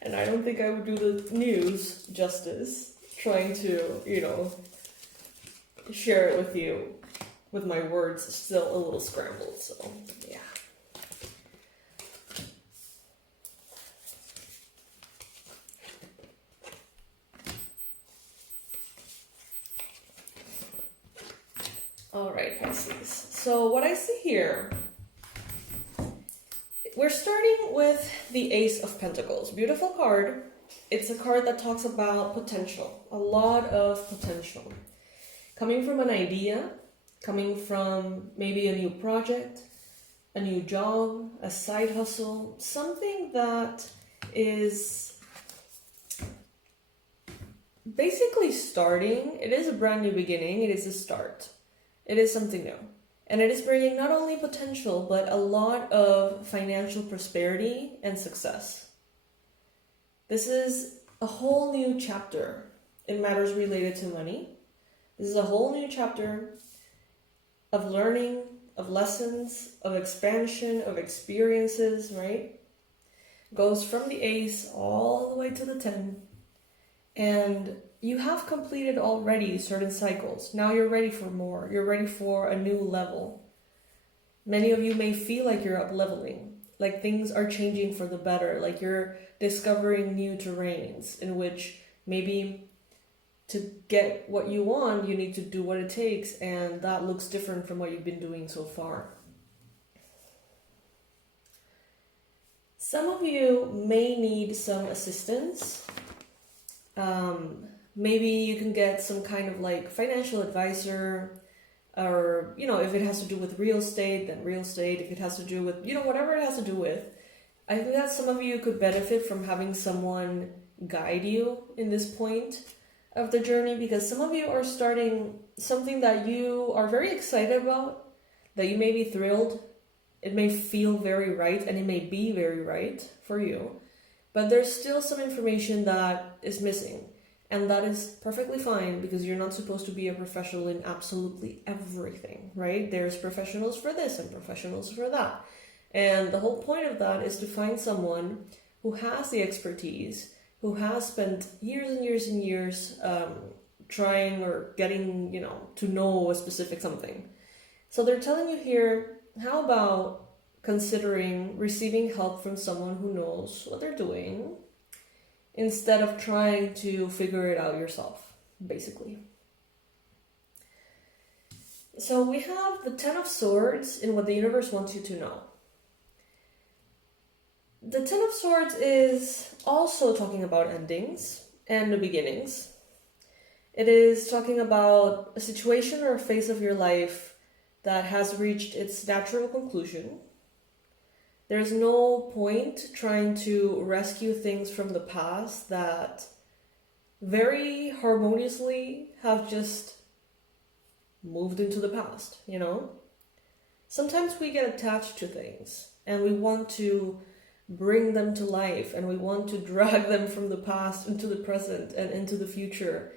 and I don't think I would do the news justice trying to, you know, share it with you with my words still a little scrambled, so yeah. Alright, Pisces. So what I see here, we're starting with the Ace of Pentacles. Beautiful card. It's a card that talks about potential. A lot of potential. Coming from an idea, coming from maybe a new project, a new job, a side hustle, something that is basically starting. It is a brand new beginning. It is a start. It is something new. And it is bringing not only potential, but a lot of financial prosperity and success. This is a whole new chapter in matters related to money. This is a whole new chapter of learning, of lessons, of expansion, of experiences, right? Goes from the Ace all the way to the 10. And you have completed already certain cycles. Now you're ready for more. You're ready for a new level. Many of you may feel like you're up leveling, like things are changing for the better, like you're discovering new terrains in which maybe to get what you want, you need to do what it takes, and that looks different from what you've been doing so far. Some of you may need some assistance. Maybe you can get some kind of like financial advisor, or, you know, if it has to do with real estate, then real estate. If it has to do with, you know, whatever it has to do with. I think that some of you could benefit from having someone guide you in this point of the journey, because some of you are starting something that you are very excited about, that you may be thrilled. It may feel very right, and it may be very right for you. But there's still some information that is missing. And that is perfectly fine, because you're not supposed to be a professional in absolutely everything, right? There's professionals for this and professionals for that. And the whole point of that is to find someone who has the expertise, who has spent years and years and years trying or getting, you know, to know a specific something. So they're telling you here, how about considering receiving help from someone who knows what they're doing, instead of trying to figure it out yourself, basically. So we have the 10 of Swords in what the universe wants you to know. The 10 of Swords is also talking about endings and new beginnings. It is talking about a situation or a phase of your life that has reached its natural conclusion. There's no point trying to rescue things from the past that very harmoniously have just moved into the past, you know? Sometimes we get attached to things and we want to bring them to life, and we want to drag them from the past into the present and into the future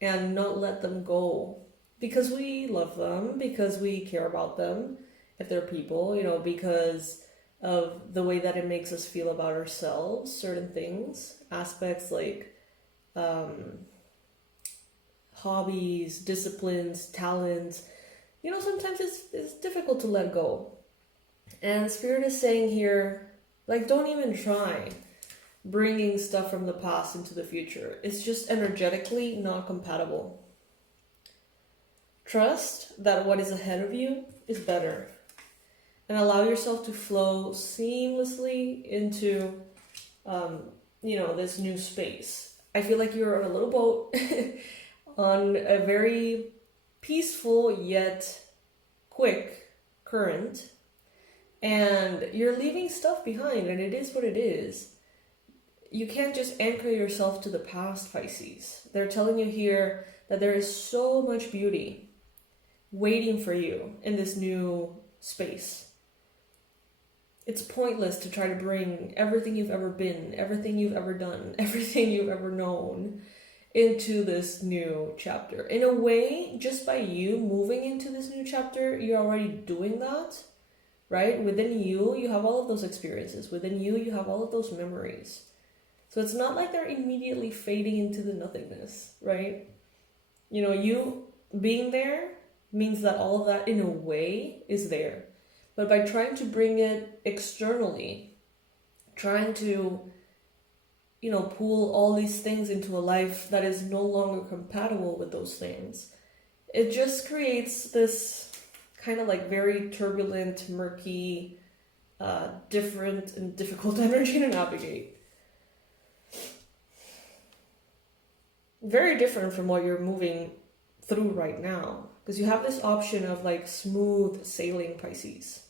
and not let them go, because we love them, because we care about them, if they're people, you know, because of the way that it makes us feel about ourselves, certain things, aspects like hobbies, disciplines, talents. You know, sometimes it's difficult to let go. And Spirit is saying here, like, don't even try bringing stuff from the past into the future. It's just energetically not compatible. Trust that what is ahead of you is better. and allow yourself to flow seamlessly into, this new space. I feel like you're on a little boat on a very peaceful yet quick current, and you're leaving stuff behind, and it is what it is. You can't just anchor yourself to the past, Pisces. They're telling you here that there is so much beauty waiting for you in this new space. It's pointless to try to bring everything you've ever been, everything you've ever done, everything you've ever known into this new chapter. In a way, just by you moving into this new chapter, you're already doing that, right? Within you, you have all of those experiences. Within you, you have all of those memories. So it's not like they're immediately fading into the nothingness, right? You being there means that all of that, in a way, is there. But by trying to bring it externally, trying to, pull all these things into a life that is no longer compatible with those things, it just creates this kind of like very turbulent, murky, different and difficult energy to navigate. Very different from what you're moving through right now, because you have this option of like smooth sailing, Pisces.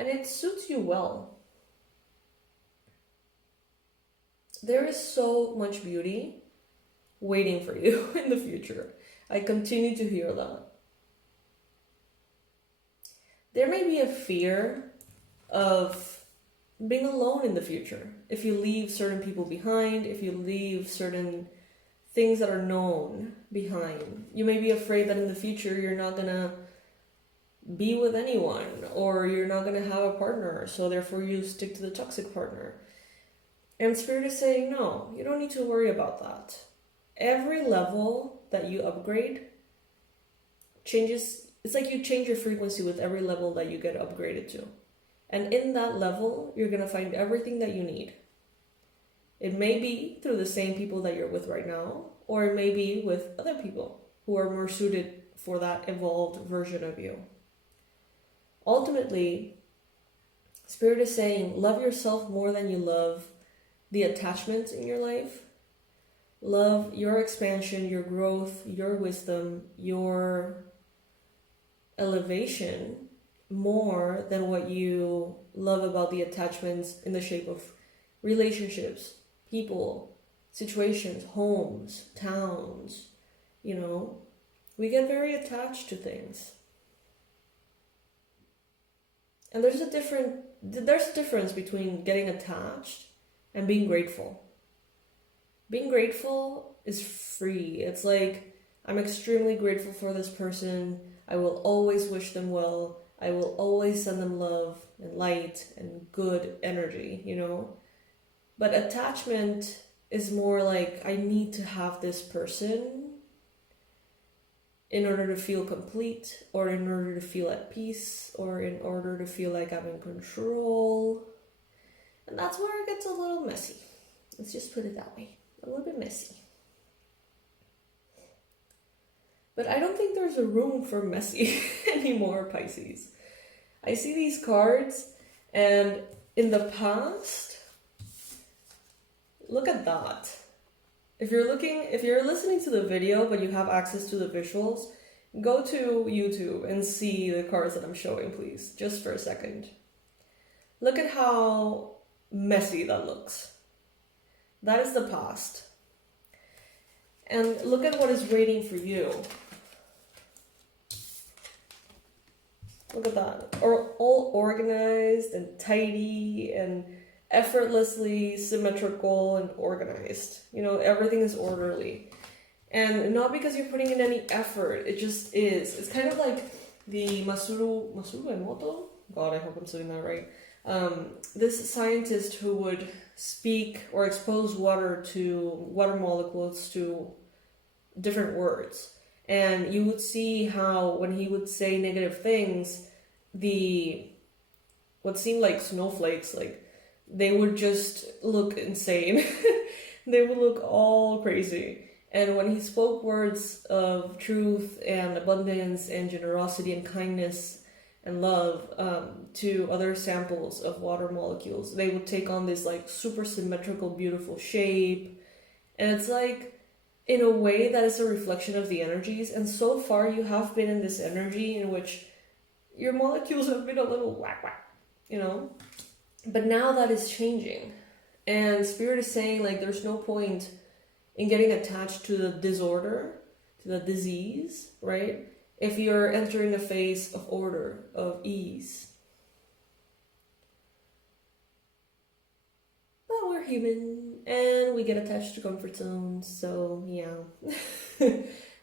And it suits you well. There is so much beauty waiting for you in the future. I continue to hear that. There may be a fear of being alone in the future. If you leave certain people behind, if you leave certain things that are known behind, you may be afraid that in the future you're not gonna be with anyone, or you're not gonna have a partner, so therefore you stick to the toxic partner. And Spirit is saying, no, you don't need to worry about that. Every level that you upgrade changes. It's like you change your frequency with every level that you get upgraded to. And in that level, you're going to find everything that you need. It may be through the same people that you're with right now, or it may be with other people who are more suited for that evolved version of you. Ultimately, Spirit is saying, love yourself more than you love the attachments in your life. Love your expansion, your growth, your wisdom, your elevation more than what you love about the attachments in the shape of relationships, people, situations, homes, towns. We get very attached to things. And there's a difference between getting attached and being grateful. Being grateful is free. It's like, I'm extremely grateful for this person. I will always wish them well. I will always send them love and light and good energy, But attachment is more like, I need to have this person in order to feel complete, or in order to feel at peace, or in order to feel like I'm in control. And that's where it gets a little messy. Let's just put it that way. A little bit messy. But I don't think there's a room for messy anymore, Pisces. I see these cards, and in the past, look at that. If you're listening to the video, but you have access to the visuals, go to YouTube and see the cards that I'm showing, please, just for a second. Look at how messy that looks. That is the past. And look at what is waiting for you. Look at that. All organized and tidy and effortlessly symmetrical and organized. Everything is orderly. And not because you're putting in any effort, it just is. It's kind of like the Masaru Emoto? God, I hope I'm saying that right. This scientist who would speak or expose water molecules to different words. And you would see how when he would say negative things, what seemed like snowflakes, they would just look insane. They would look all crazy. And when he spoke words of truth and abundance and generosity and kindness and love to other samples of water molecules, they would take on this like super symmetrical, beautiful shape. And it's like, in a way, that is a reflection of the energies. And so far, you have been in this energy in which your molecules have been a little whack whack, you know? But now that is changing. And Spirit is saying, like, there's no point in getting attached to the disorder, to the disease, right? If you're entering a phase of order, of ease. But we're human, and we get attached to comfort zones, so yeah.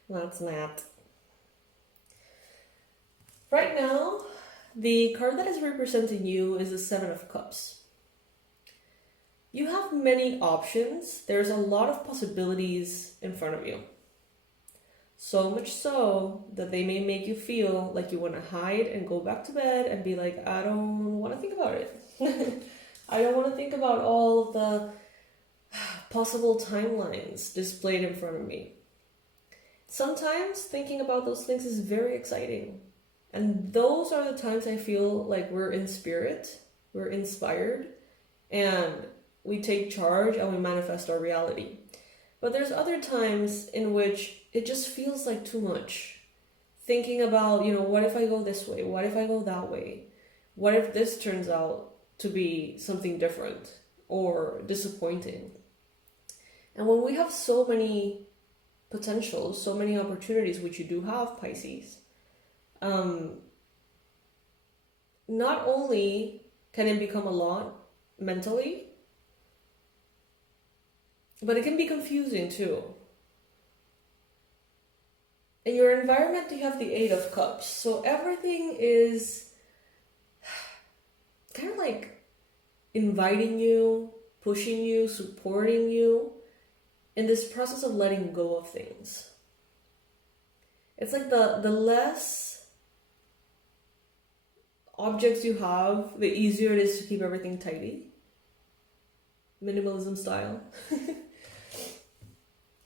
That's that. Right now, the card that is representing you is the Seven of Cups. You have many options. There's a lot of possibilities in front of you. So much so that they may make you feel like you want to hide and go back to bed and be like, I don't want to think about it. I don't want to think about all of the possible timelines displayed in front of me. Sometimes thinking about those things is very exciting. And those are the times I feel like we're in spirit, we're inspired, and we take charge and we manifest our reality. But there's other times in which it just feels like too much. Thinking about, what if I go this way? What if I go that way? What if this turns out to be something different or disappointing? And when we have so many potentials, so many opportunities, which you do have, Pisces, not only can it become a lot mentally, but it can be confusing too. In your environment, you have the Eight of Cups. So everything is kind of like inviting you, pushing you, supporting you in this process of letting go of things. It's like the less objects you have, the easier it is to keep everything tidy. Minimalism style.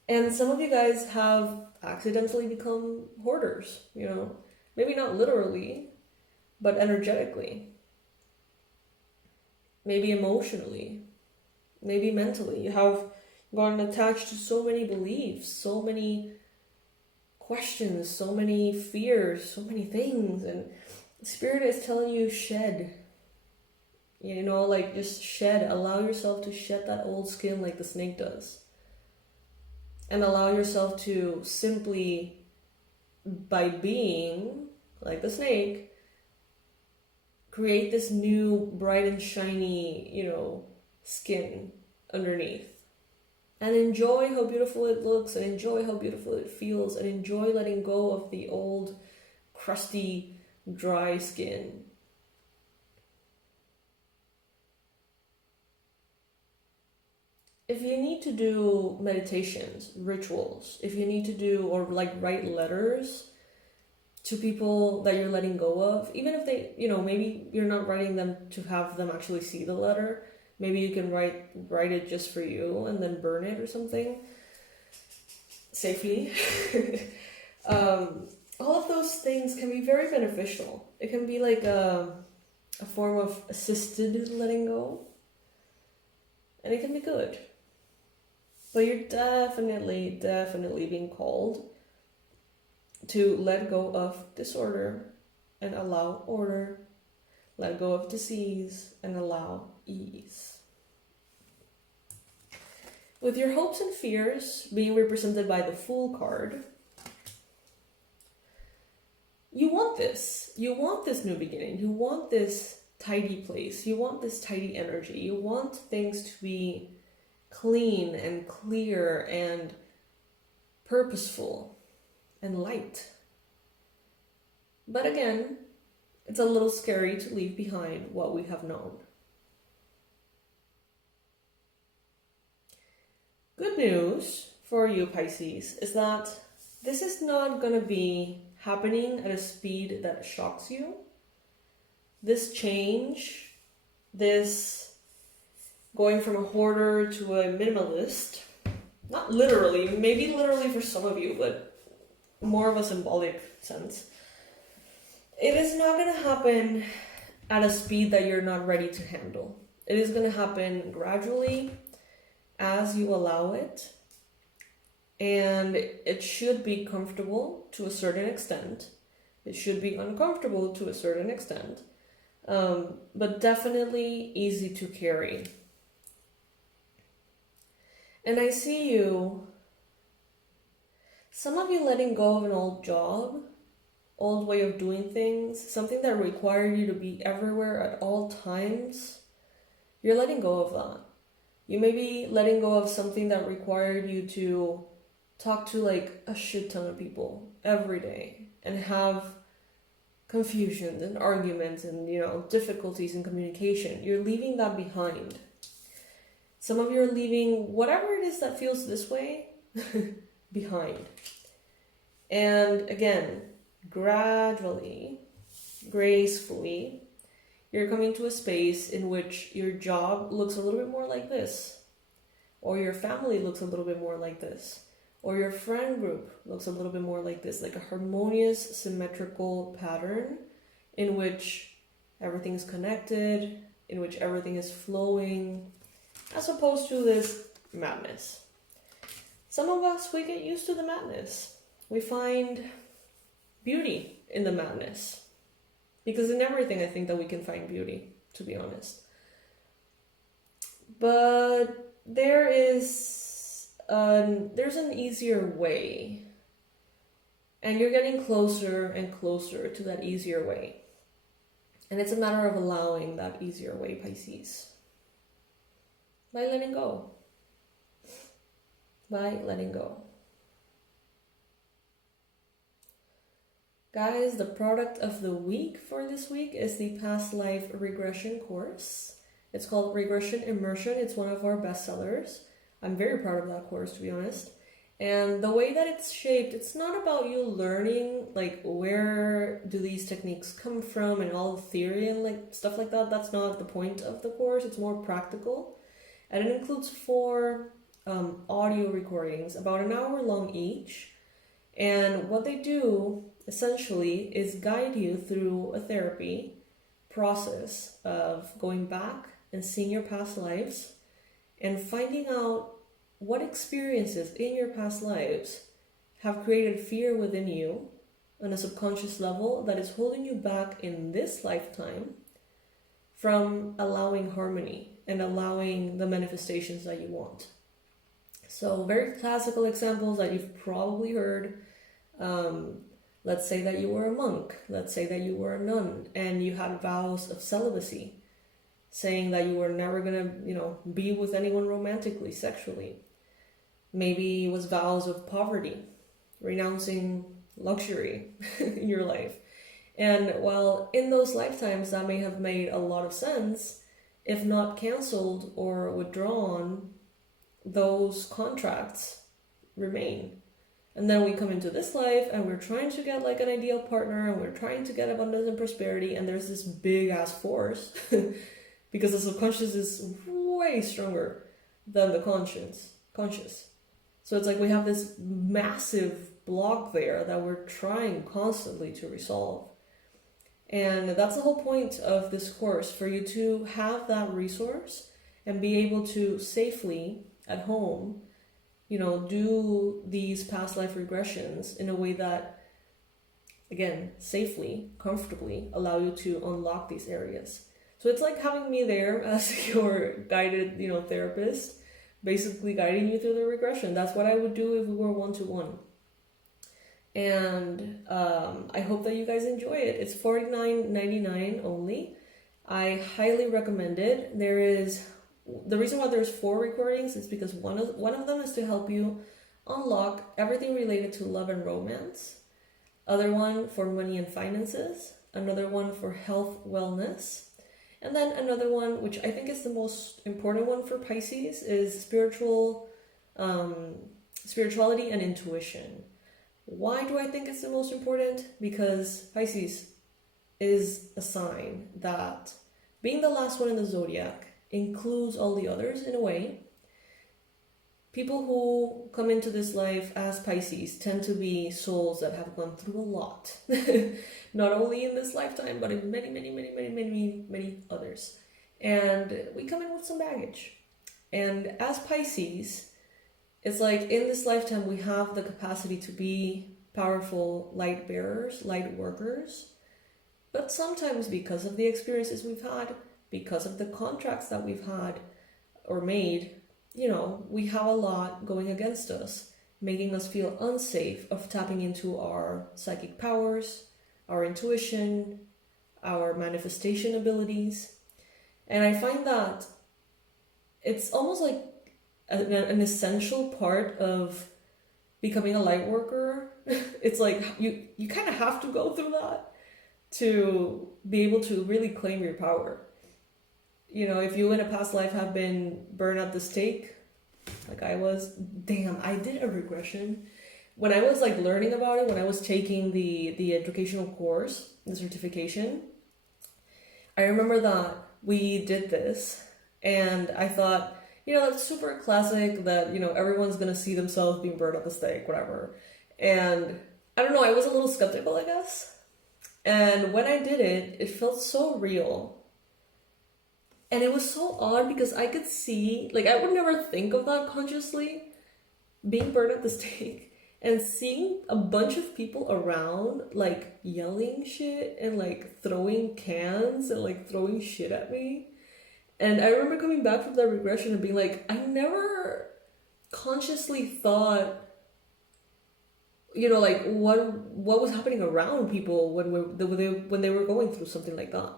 And some of you guys have accidentally become hoarders, Maybe not literally, but energetically. Maybe emotionally. Maybe mentally. You have gotten attached to so many beliefs, so many questions, so many fears, so many things. And Spirit is telling you, shed. Just shed. Allow yourself to shed that old skin like the snake does. And allow yourself to simply, by being like the snake, create this new bright and shiny, skin underneath. And enjoy how beautiful it looks, and enjoy how beautiful it feels, and enjoy letting go of the old, crusty, dry skin. If you need to do meditations, rituals, if you need to do, or write letters to people that you're letting go of, even if they, maybe you're not writing them to have them actually see the letter, maybe you can write it just for you and then burn it or something safely. All of those things can be very beneficial. It can be like a form of assisted letting go, and it can be good. But you're definitely being called to let go of disorder and allow order, let go of disease and allow ease. With your hopes and fears being represented by the Fool card, you want this. You want this new beginning. You want this tidy place. You want this tidy energy. You want things to be clean and clear and purposeful and light. But again, it's a little scary to leave behind what we have known. Good news for you, Pisces, is that this is not going to be happening at a speed that shocks you. This change, this going from a hoarder to a minimalist, not literally, maybe literally for some of you, but more of a symbolic sense. It is not going to happen at a speed that you're not ready to handle. It is going to happen gradually as you allow it. And it should be comfortable to a certain extent. It should be uncomfortable to a certain extent. But definitely easy to carry. And I see you, some of you letting go of an old job, old way of doing things, something that required you to be everywhere at all times. You're letting go of that. You may be letting go of something that required you to talk to like a shit ton of people every day and have confusions and arguments and, difficulties in communication. You're leaving that behind. Some of you are leaving whatever it is that feels this way behind. And again, gradually, gracefully, you're coming to a space in which your job looks a little bit more like this, or your family looks a little bit more like this, or your friend group looks a little bit more like this, like a harmonious, symmetrical pattern in which everything is connected, in which everything is flowing, as opposed to this madness. Some of us, we get used to the madness. We find beauty in the madness. Because in everything, I think that we can find beauty, to be honest. But there's an easier way. And you're getting closer and closer to that easier way. And it's a matter of allowing that easier way, Pisces. By letting go. By letting go. Guys, the product of the week for this week is the Past Life Regression course. It's called Regression Immersion. It's one of our bestsellers. I'm very proud of that course, to be honest. And the way that it's shaped, it's not about you learning, like, where do these techniques come from and all the theory and, like, stuff like that. That's not the point of the course. It's more practical. And it includes 4 audio recordings, about an hour long each. And what they do, essentially, is guide you through a therapy process of going back and seeing your past lives and finding out what experiences in your past lives have created fear within you on a subconscious level that is holding you back in this lifetime from allowing harmony and allowing the manifestations that you want. So very classical examples that you've probably heard. Let's say that you were a monk. Let's say that you were a nun and you had vows of celibacy, saying that you were never gonna, be with anyone romantically, sexually. Maybe it was vows of poverty, renouncing luxury in your life. And while in those lifetimes that may have made a lot of sense, if not canceled or withdrawn, those contracts remain. And then we come into this life and we're trying to get like an ideal partner and we're trying to get abundance and prosperity, and there's this big ass force because the subconscious is way stronger than the conscious. So it's like we have this massive block there that we're trying constantly to resolve. And that's the whole point of this course, for you to have that resource and be able to safely at home, do these past life regressions in a way that, again, safely, comfortably allow you to unlock these areas. So it's like having me there as your guided, therapist, basically guiding you through the regression. That's what I would do if we were one-to-one. And I hope that you guys enjoy it. It's $49.99 only. I highly recommend it. The reason why there's 4 recordings is because one of them is to help you unlock everything related to love and romance. Other one for money and finances. Another one for health, wellness. And then another one, which I think is the most important one for Pisces, is spirituality and intuition. Why do I think it's the most important? Because Pisces is a sign that, being the last one in the zodiac, includes all the others in a way. People who come into this life as Pisces tend to be souls that have gone through a lot. Not only in this lifetime, but in many, many, many, many, many, many others. And we come in with some baggage. And as Pisces, it's like in this lifetime, we have the capacity to be powerful light bearers, light workers. But sometimes because of the experiences we've had, because of the contracts that we've had or made, we have a lot going against us, making us feel unsafe of tapping into our psychic powers, our intuition, our manifestation abilities. And I find that it's almost like an essential part of becoming a light worker. It's like you kind of have to go through that to be able to really claim your power. If you in a past life have been burned at the stake, like I was, damn, I did a regression. When I was like learning about it, when I was taking the educational course, the certification, I remember that we did this and I thought, that's super classic that, everyone's gonna see themselves being burned at the stake, whatever. And I don't know, I was a little skeptical, I guess. And when I did it, it felt so real. And it was so odd because I could see, like, I would never think of that consciously, being burned at the stake and seeing a bunch of people around, like, yelling shit and, like, throwing cans and, like, throwing shit at me. And I remember coming back from that regression and being like, I never consciously thought, like, what was happening around people when they were going through something like that.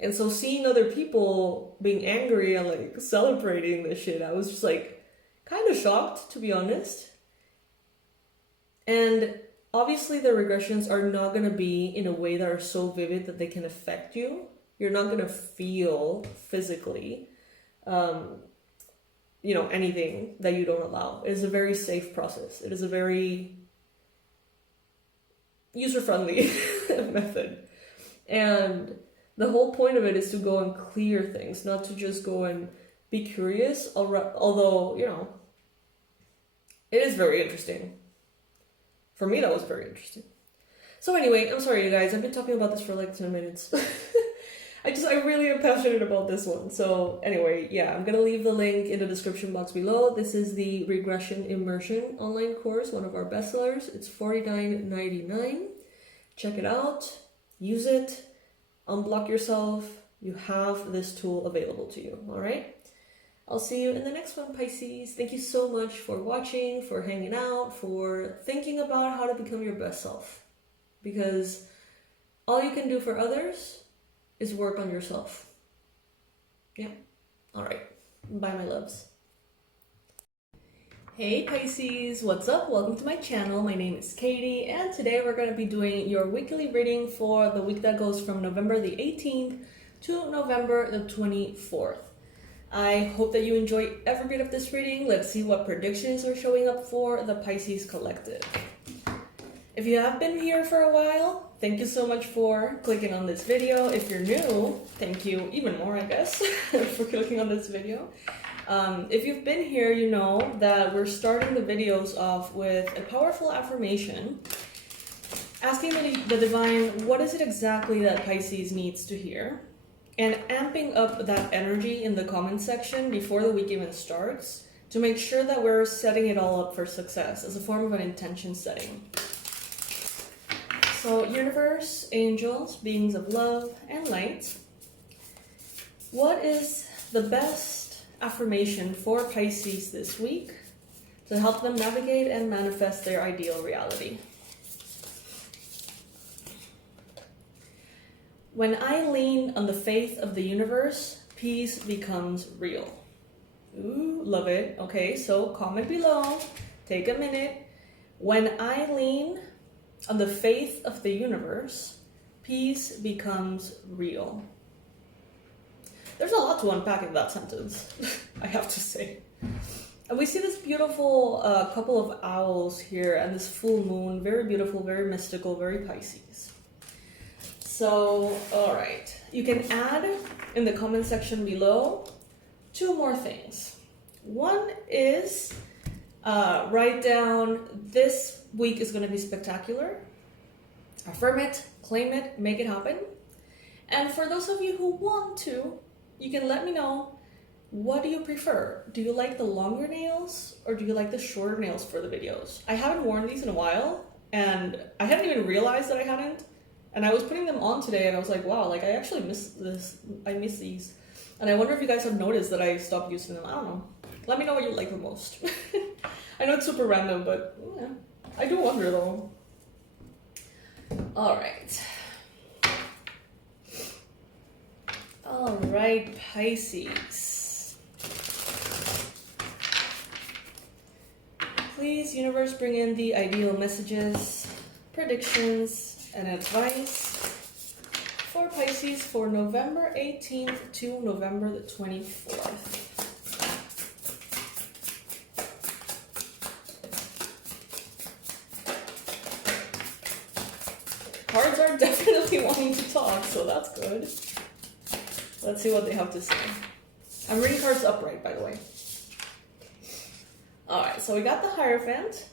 And so seeing other people being angry and like celebrating this shit, I was just like kind of shocked, to be honest. And obviously the regressions are not going to be in a way that are so vivid that they can affect you. You're not going to feel physically, anything that you don't allow. It is a very safe process. It is a very user-friendly method. And the whole point of it is to go and clear things, not to just go and be curious, although, it is very interesting. For me, that was very interesting. So anyway, I'm sorry, you guys. I've been talking about this for like 10 minutes. I really am passionate about this one. So anyway, yeah, I'm going to leave the link in the description box below. This is the Regression Immersion online course, one of our bestsellers. It's $49.99. Check it out. Use it. Unblock yourself. You have this tool available to you. All right. I'll see you in the next one, Pisces. Thank you so much for watching, for hanging out, for thinking about how to become your best self. Because all you can do for others is work on yourself. Yeah. All right. Bye, my loves. Hey Pisces, what's up? Welcome to my channel. My name is Katie, and today we're going to be doing your weekly reading for the week that goes from November the 18th to November the 24th. I hope that you enjoy every bit of this reading. Let's see what predictions are showing up for the Pisces collective. If you have been here for a while, thank you so much for clicking on this video. If you're new, thank you even more, I guess, for clicking on this video. If you've been here, you know that we're starting the videos off with a powerful affirmation, asking the divine, what is it exactly that Pisces needs to hear? And amping up that energy in the comment section before the week even starts to make sure that we're setting it all up for success as a form of an intention setting. So, universe, angels, beings of love, and light, what is the best affirmation for Pisces this week to help them navigate and manifest their ideal reality? When I lean on the faith of the universe, peace becomes real. Ooh, love it. Okay, so comment below. Take a minute. When I lean on the faith of the universe, peace becomes real. There's a lot to unpack in that sentence, I have to say. And we see this beautiful couple of owls here and this full moon. Very beautiful, very mystical, very Pisces. So, all right. You can add in the comment section below 2 more things. One is write down, this week is going to be spectacular. Affirm it, claim it, make it happen. And for those of you who want to, you can let me know, what do you prefer? Do you like the longer nails or do you like the shorter nails for the videos? I haven't worn these in a while and I hadn't even realized that I hadn't. And I was putting them on today and I was like, wow, like I actually miss this. I miss these. And I wonder if you guys have noticed that I stopped using them. I don't know. Let me know what you like the most. I know it's super random, but yeah, I do wonder though. All right. All right, Pisces. Please, universe, bring in the ideal messages, predictions, and advice for Pisces for November 18th to November the 24th. Cards are definitely wanting to talk, so that's good. Let's see what they have to say. I'm reading cards upright, by the way. Alright, so we got the Hierophant.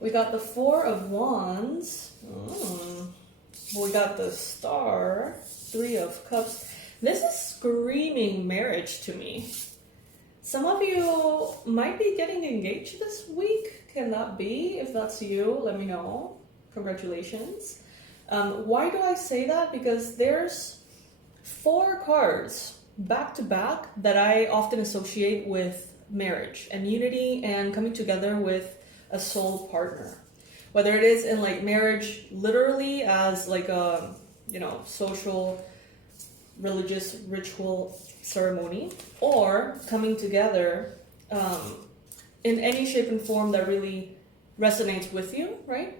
We got the Four of Wands. We got the Star. Three of Cups. This is screaming marriage to me. Some of you might be getting engaged this week. Can that be? If that's you, let me know. Congratulations. Why do I say that? Because there's 4 cards back to back that I often associate with marriage and unity and coming together with a soul partner. Whether it is in like marriage literally as like a, you know, social, religious ritual ceremony, or coming together in any shape and form that really resonates with you, right?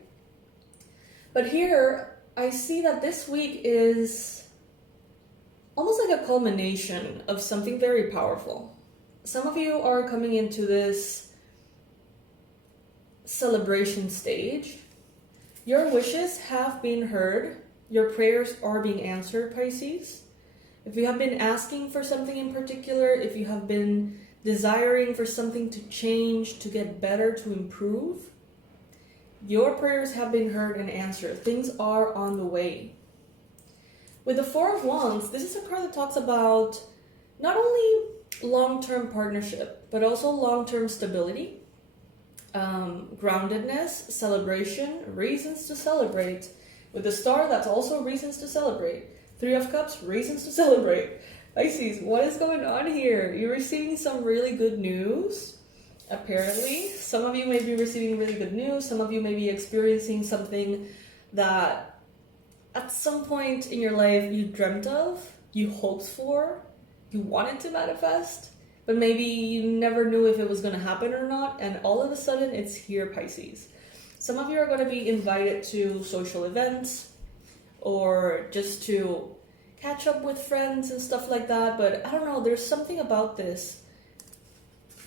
But here I see that this week is almost like a culmination of something very powerful. Some of you are coming into this celebration stage. Your wishes have been heard. Your prayers are being answered, Pisces. If you have been asking for something in particular, if you have been desiring for something to change, to get better, to improve, your prayers have been heard and answered. Things are on the way. With the Four of Wands, this is a card that talks about not only long-term partnership, but also long-term stability, groundedness, celebration, reasons to celebrate. With the Star, that's also reasons to celebrate. Three of Cups, reasons to celebrate. Pisces, what is going on here? You're receiving some really good news, apparently. Some of you may be receiving really good news. Some of you may be experiencing something that at some point in your life you dreamt of, you hoped for, you wanted to manifest, but maybe you never knew if it was going to happen or not, and all of a sudden it's here, Pisces. Some of you are going to be invited to social events or just to catch up with friends and stuff like that, but I don't know, there's something about this.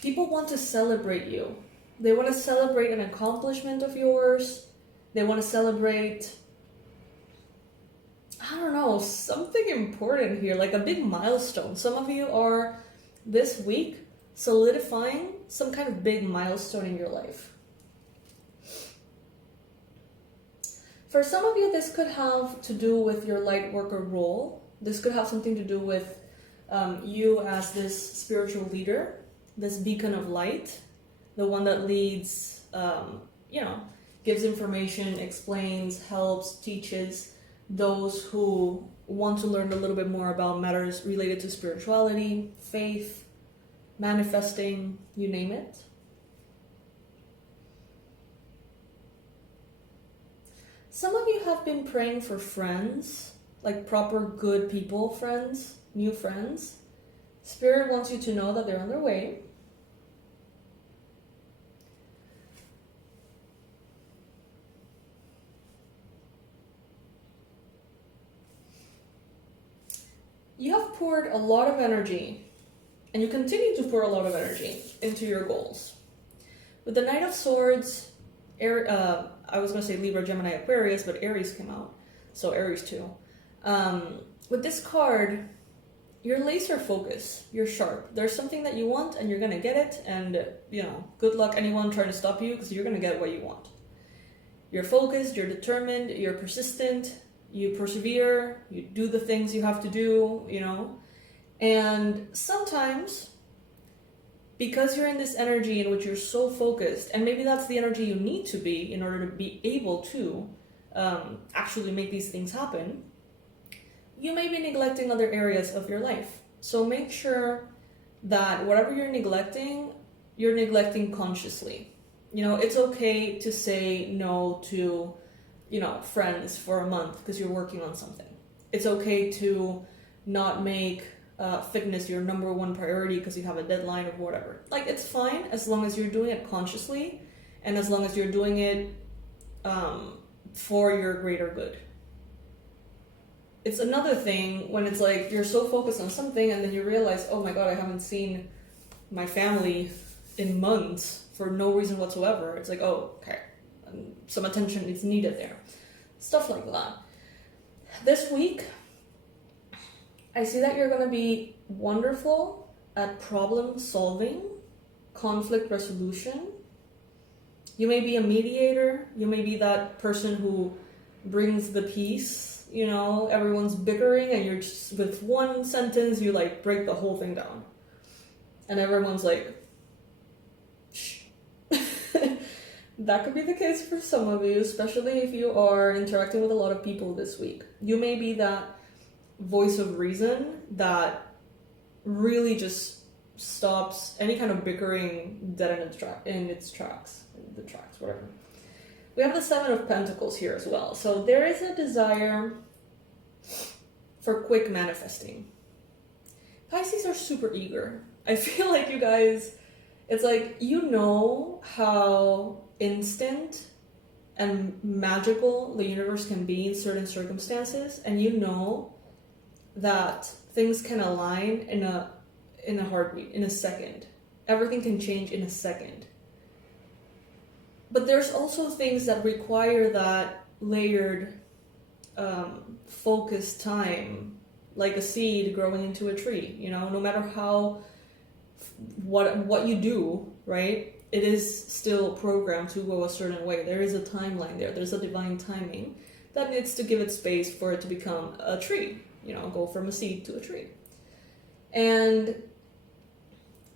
People want to celebrate you. They want to celebrate an accomplishment of yours. They want to celebrate, I don't know, something important here, like a big milestone. Some of you are this week solidifying some kind of big milestone in your life. For some of you, this could have to do with your light worker role. This could have something to do with you as this spiritual leader, this beacon of light, the one that leads, gives information, explains, helps, teaches those who want to learn a little bit more about matters related to spirituality, faith, manifesting, you name it. Some of you have been praying for friends, like proper good people, friends, new friends. Spirit wants you to know that they're on their way. You have poured a lot of energy, and you continue to pour a lot of energy into your goals. With the Knight of Swords, I was going to say Libra, Gemini, Aquarius, but Aries came out, so Aries too. With this card, you're laser focused, you're sharp. There's something that you want and you're gonna get it, and good luck anyone trying to stop you, because you're gonna get what you want. You're focused, you're determined, you're persistent, you persevere, you do the things you have to do, and sometimes, because you're in this energy in which you're so focused, and maybe that's the energy you need to be in order to be able to actually make these things happen, you may be neglecting other areas of your life. So make sure that whatever you're neglecting consciously. It's okay to say no to, friends for a month because you're working on something. It's okay to not make fitness your number one priority because you have a deadline or whatever. Like, it's fine as long as you're doing it consciously and as long as you're doing it for your greater good. It's another thing when it's like you're so focused on something and then you realize, oh my god, I haven't seen my family in months for no reason whatsoever. It's like, oh, okay, some attention is needed there. Stuff like that. This week, I see that you're going to be wonderful at problem solving, conflict resolution. You may be a mediator. You may be that person who brings the peace. Everyone's bickering and you're just, with one sentence, you like break the whole thing down. And everyone's like, shh. That could be the case for some of you, especially if you are interacting with a lot of people this week. You may be that voice of reason that really just stops any kind of bickering dead in its tracks, whatever. We have the Seven of Pentacles here as well. So there is a desire for quick manifesting. Pisces are super eager. I feel like you guys, it's like, how instant and magical the universe can be in certain circumstances, and that things can align in a heartbeat, in a second. Everything can change in a second. But there's also things that require that layered, focused time, like a seed growing into a tree. No matter what you do, right? It is still programmed to go a certain way. There is a timeline there. There's a divine timing that needs to give it space for it to become a tree. Go from a seed to a tree. And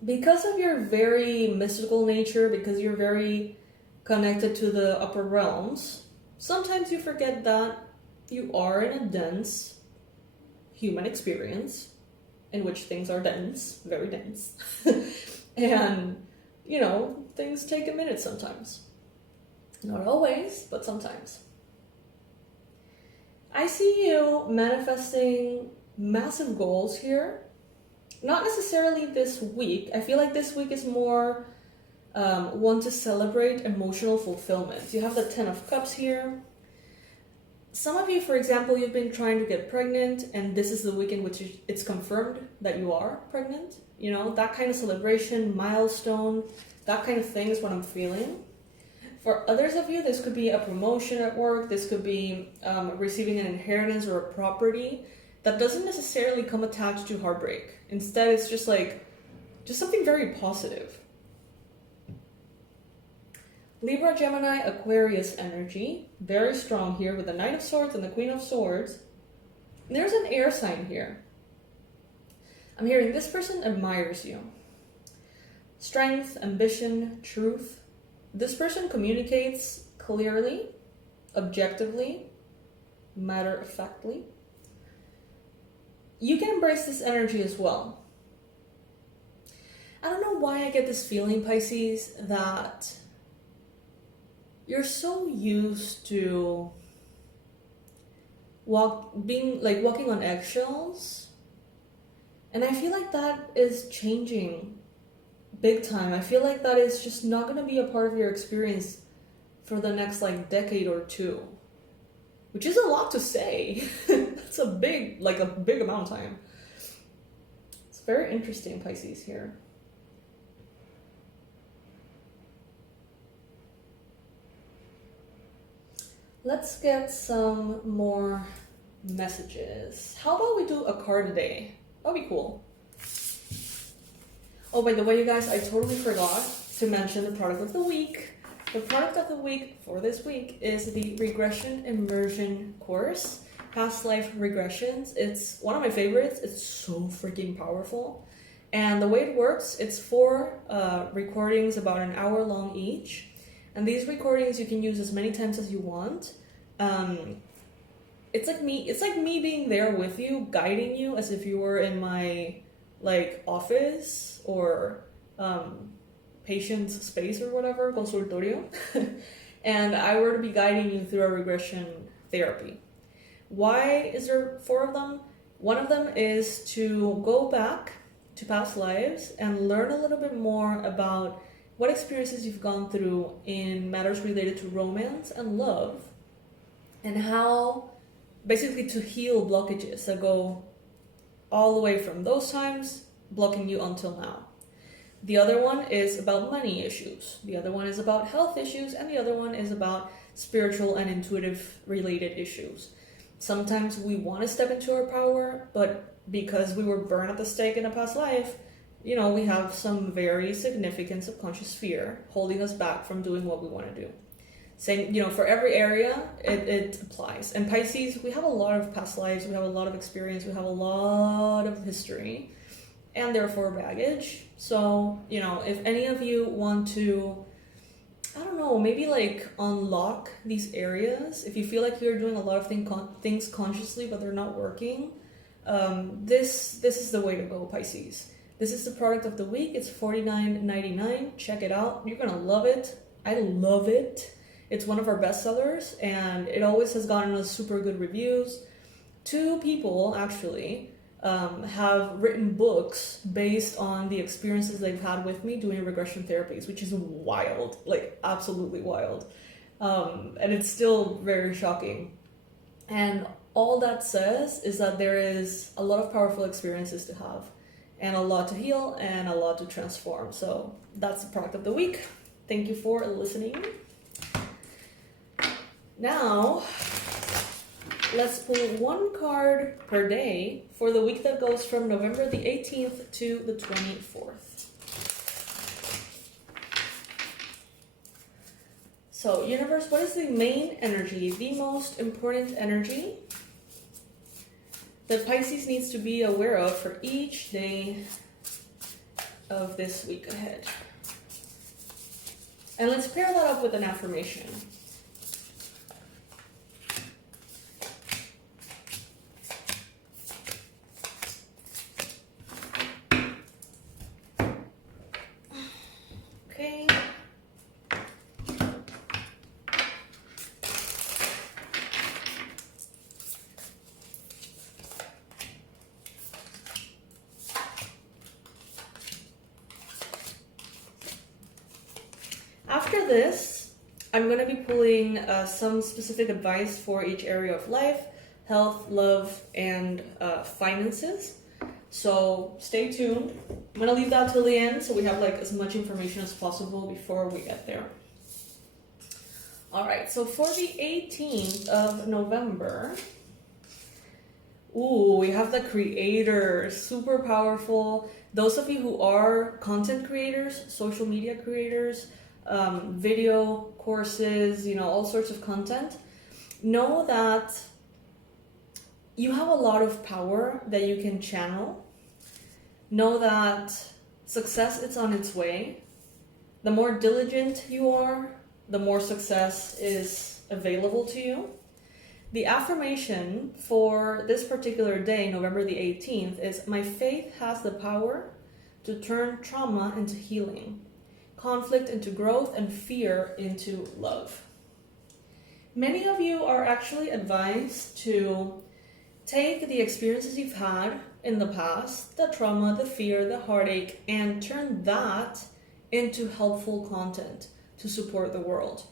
because of your very mystical nature, because you're very connected to the upper realms, sometimes you forget that you are in a dense human experience in which things are dense, very dense. And, things take a minute sometimes. Not always, but sometimes. I see you manifesting massive goals here. Not necessarily this week. I feel like this week is more one to celebrate emotional fulfillment. You have the Ten of Cups here. Some of you, for example, you've been trying to get pregnant, and this is the week in which it's confirmed that you are pregnant. That kind of celebration, milestone, that kind of thing is what I'm feeling. For others of you, this could be a promotion at work. This could be receiving an inheritance or a property that doesn't necessarily come attached to heartbreak. Instead, it's just something very positive. Libra, Gemini, Aquarius energy. Very strong here with the Knight of Swords and the Queen of Swords. And there's an air sign here. I'm hearing this person admires you. Strength, ambition, truth. This person communicates clearly, objectively, matter-of-factly. You can embrace this energy as well. I don't know why I get this feeling, Pisces, that you're so used to walking on eggshells, and I feel like that is changing big time. I feel like that is just not going to be a part of your experience for the next decade or two, which is a lot to say. That's a big amount of time. It's very interesting, Pisces, here. Let's get some more messages. How about we do a card a day? That'll be cool. Oh, by the way, you guys, I totally forgot to mention the product of the week. The product of the week for this week is the Regression Immersion course, Past Life Regressions. It's one of my favorites. It's so freaking powerful. And the way it works, it's 4 recordings about an hour long each. And these recordings you can use as many times as you want. It's like me being there with you, guiding you as if you were in my like office or patient's space or whatever, consultorio, and I were to be guiding you through a regression therapy. Why is there 4 of them? One of them is to go back to past lives and learn a little bit more about what experiences you've gone through in matters related to romance and love, and how basically to heal blockages that go all the way from those times blocking you until now. The other one is about money issues. The other one is about health issues. And the other one is about spiritual and intuitive related issues. Sometimes we want to step into our power, but because we were burned at the stake in a past life, you know, we have some very significant subconscious fear holding us back from doing what we want to do. Saying, you know, for every area, it applies. And Pisces, we have a lot of past lives, we have a lot of experience, we have a lot of history, and therefore baggage. So, you know, if any of you want to, I don't know, maybe like unlock these areas, if you feel like you're doing a lot of things consciously but they're not working, this is the way to go, Pisces. This is the product of the week. It's $49.99. Check it out. You're gonna love it. I love it. It's one of our bestsellers, and it always has gotten us super good reviews. 2 people actually have written books based on the experiences they've had with me doing regression therapies, which is wild, like absolutely wild. And it's still very shocking. And all that says is that there is a lot of powerful experiences to have, and a lot to heal, and a lot to transform. So that's the product of the week. Thank you for listening. Now, let's pull 1 card per day for the week that goes from November the 18th to the 24th. So, universe, what is the main energy, the most important energy that Pisces needs to be aware of for each day of this week ahead? And let's pair that up with an affirmation. Okay. After this, I'm going to be pulling some specific advice for each area of life, health, love, and finances. So stay tuned. I'm going to leave that till the end so we have like as much information as possible before we get there. All right, so for the 18th of November, we have the creators, super powerful. Those of you who are content creators, social media creators, video courses, you know, all sorts of content, know that you have a lot of power that you can channel. Know that success is on its way. The more diligent you are, the more success is available to you. The affirmation for this particular day, November the 18th, is my faith has the power to turn trauma into healing, conflict into growth, and fear into love. Many of you are actually advised to take the experiences you've had in the past, the trauma, the fear, the heartache, and turn that into helpful content to support the world.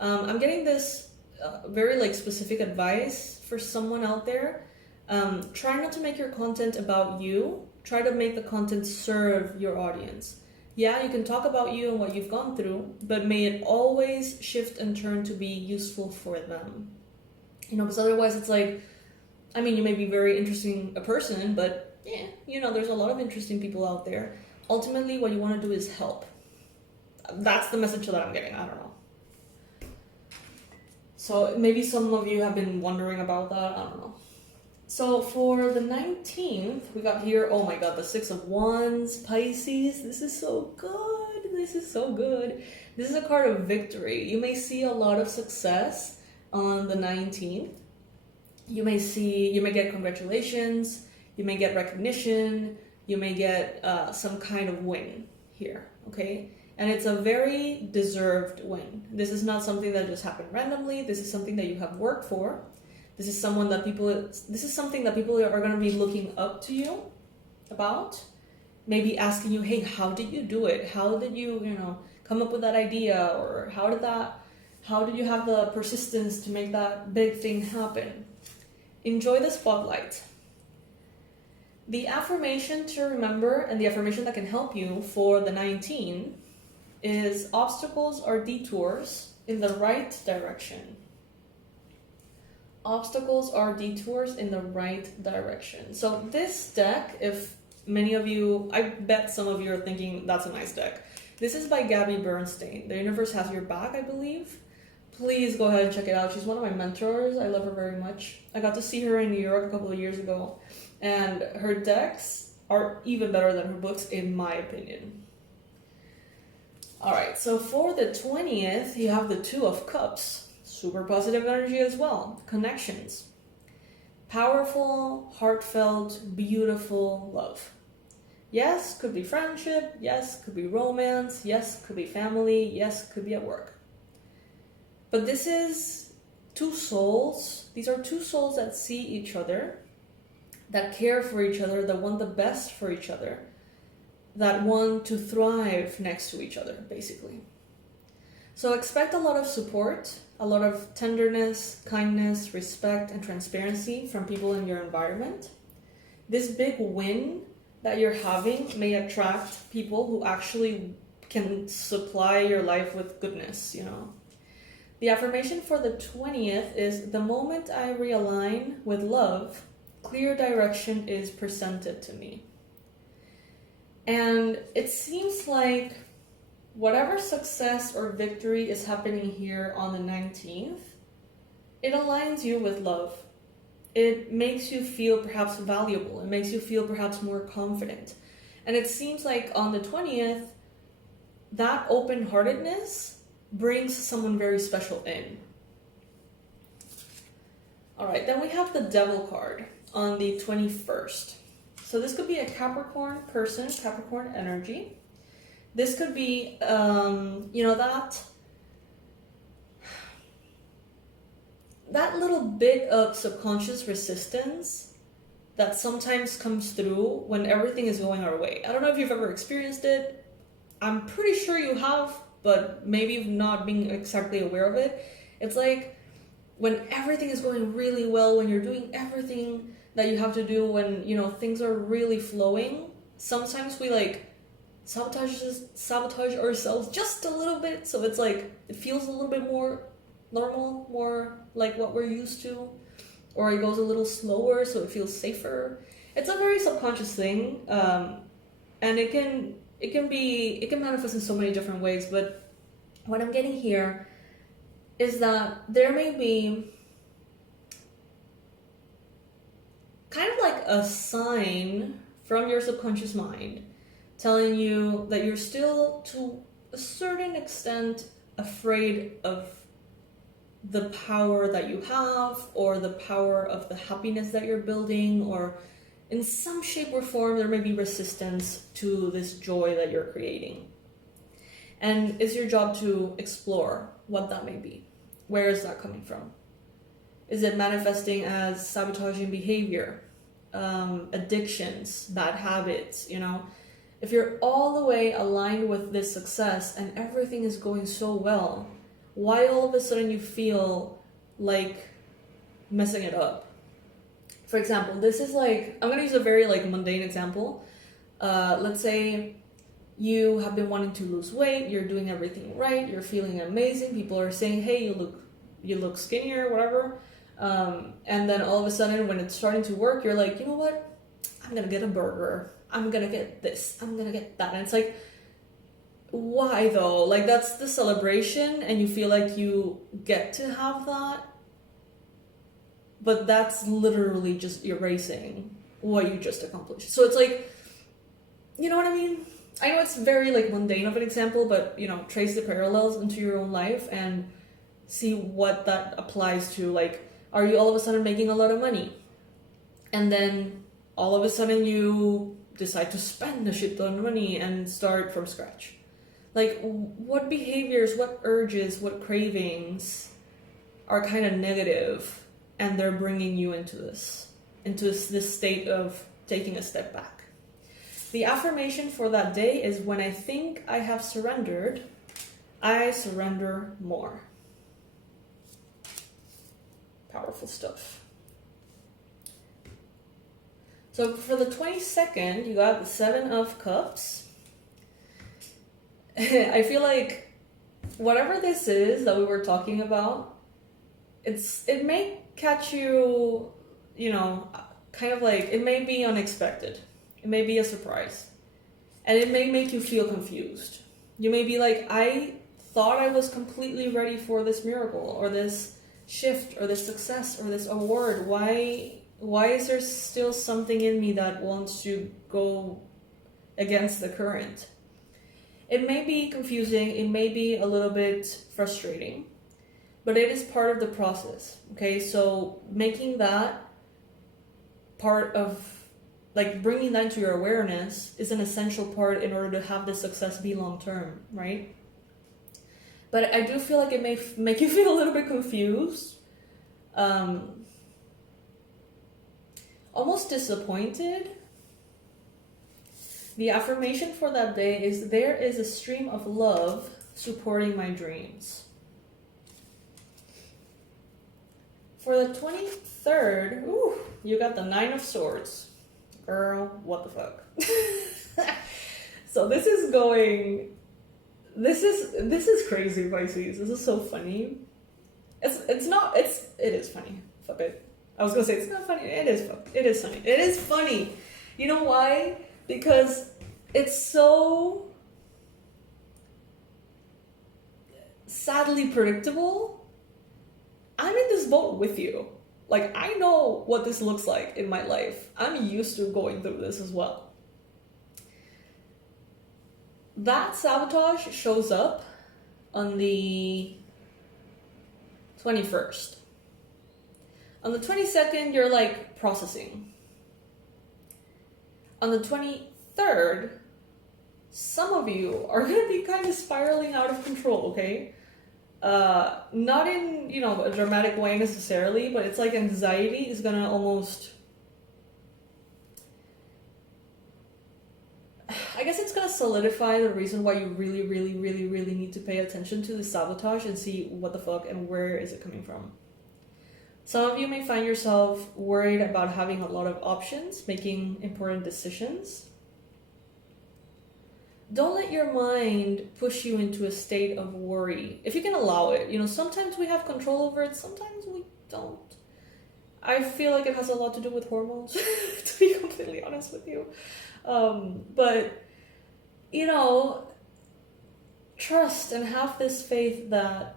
I'm getting this very like specific advice for someone out there. Try not to make your content about you. Try to make the content serve your audience. Yeah, you can talk about you and what you've gone through, but may it always shift and turn to be useful for them. You know, because otherwise it's like, I mean, you may be very interesting a person, but there's a lot of interesting people out there. Ultimately, what you want to do is help. That's the message that I'm getting. I don't know. So maybe some of you have been wondering about that. I don't know. So for the 19th, we got here, oh my god, the 6 of Wands, Pisces. This is so good. This is so good. This is a card of victory. You may see a lot of success on the 19th. You may get congratulations. You may get recognition. You may get some kind of win here, okay? And it's a very deserved win. This is not something that just happened randomly. This is something that you have worked for. This is something that people are going to be looking up to you about. Maybe asking you, hey, how did you do it? How did you, come up with that idea? Or how did you have the persistence to make that big thing happen? Enjoy the spotlight. The affirmation to remember, and the affirmation that can help you for the 19 is obstacles are detours in the right direction. Obstacles are detours in the right direction. So this deck, if many of you, I bet some of you are thinking that's a nice deck. This is by Gabby Bernstein. The Universe Has Your Back, I believe. Please go ahead and check it out. She's one of my mentors. I love her very much. I got to see her in New York a couple of years ago, and her decks are even better than her books, in my opinion. Alright, so for the 20th, you have the 2 of Cups. Super positive energy as well. Connections. Powerful, heartfelt, beautiful love. Yes, could be friendship. Yes, could be romance. Yes, could be family. Yes, could be at work. But this is 2 souls. These are 2 souls that see each other, that care for each other, that want the best for each other, that want to thrive next to each other, basically. So expect a lot of support, a lot of tenderness, kindness, respect, and transparency from people in your environment. This big win that you're having may attract people who actually can supply your life with goodness, The affirmation for the 20th is, the moment I realign with love, clear direction is presented to me. And it seems like whatever success or victory is happening here on the 19th, it aligns you with love. It makes you feel perhaps valuable. It makes you feel perhaps more confident. And it seems like on the 20th, that open-heartedness brings someone very special in. Alright, then we have the Devil card on the 21st. So this could be a Capricorn person, Capricorn energy. This could be, that little bit of subconscious resistance that sometimes comes through when everything is going our way. I don't know if you've ever experienced it. I'm pretty sure you have, but maybe you've not been exactly aware of it. It's like when everything is going really well, when you're doing everything that you have to do, when, things are really flowing, sometimes we sabotage ourselves just a little bit, so it's like it feels a little bit more normal, more like what we're used to, or it goes a little slower so it feels safer. It's a very subconscious thing, and it can manifest in so many different ways. But what I'm getting here is that there may be kind of like a sign from your subconscious mind telling you that you're still, to a certain extent, afraid of the power that you have, or the power of the happiness that you're building, or in some shape or form there may be resistance to this joy that you're creating. And it's your job to explore what that may be. Where is that coming from? Is it manifesting as sabotaging behavior, addictions, bad habits, If you're all the way aligned with this success and everything is going so well, why all of a sudden you feel like messing it up? For example, this is like, I'm going to use a very mundane example. Let's say you have been wanting to lose weight, you're doing everything right, you're feeling amazing, people are saying, hey, you look skinnier, whatever. And then all of a sudden when it's starting to work, you're like, you know what? I'm gonna get a burger, I'm gonna get this, I'm gonna get that. And it's like, why though? Like, that's the celebration and you feel like you get to have that, but that's literally just erasing what you just accomplished. So it's like, you know what I mean? I know it's very like mundane of an example, but you know, trace the parallels into your own life and see what that applies to. Like, are you all of a sudden making a lot of money? And then all of a sudden you decide to spend a shit ton of money and start from scratch. Like, what behaviors, what urges, what cravings are kind of negative and they're bringing you into this state of taking a step back? The affirmation for that day is, when I think I have surrendered, I surrender more. Powerful stuff. So for the 22nd, you got the 7 of Cups. I feel like whatever this is that we were talking about, it may catch you, you know, kind of like, it may be unexpected. It may be a surprise. And it may make you feel confused. You may be like, I thought I was completely ready for this miracle or this shift or this success or this award. Why is there still something in me that wants to go against the current? It may be confusing, it may be a little bit frustrating, but it is part of the process, okay? So making that part of, like, bringing that into your awareness is an essential part in order to have this success be long-term, right? But I do feel like it may make you feel a little bit confused, almost disappointed. The affirmation for that day is, there is a stream of love supporting my dreams. For the 23rd, you got the 9 of Swords. Girl, what the fuck? So this is crazy, Pisces. This is so funny. It is funny. Fuck it. I was gonna say it's not funny. It is funny. It is funny. You know why? Because it's so sadly predictable. I'm in this boat with you. Like, I know what this looks like in my life. I'm used to going through this as well. That sabotage shows up on the 21st. On the 22nd, you're like processing. On the 23rd, some of you are going to be kind of spiraling out of control, okay? Not in, you know, a dramatic way necessarily, but it's like anxiety is going to almost, I guess it's going to solidify the reason why you really, really, really, really need to pay attention to the sabotage and see what the fuck and where is it coming from. Some of you may find yourself worried about having a lot of options, making important decisions. Don't let your mind push you into a state of worry. If you can allow it, you know, sometimes we have control over it, sometimes we don't. I feel like it has a lot to do with hormones, to be completely honest with you. But, you know, trust and have this faith that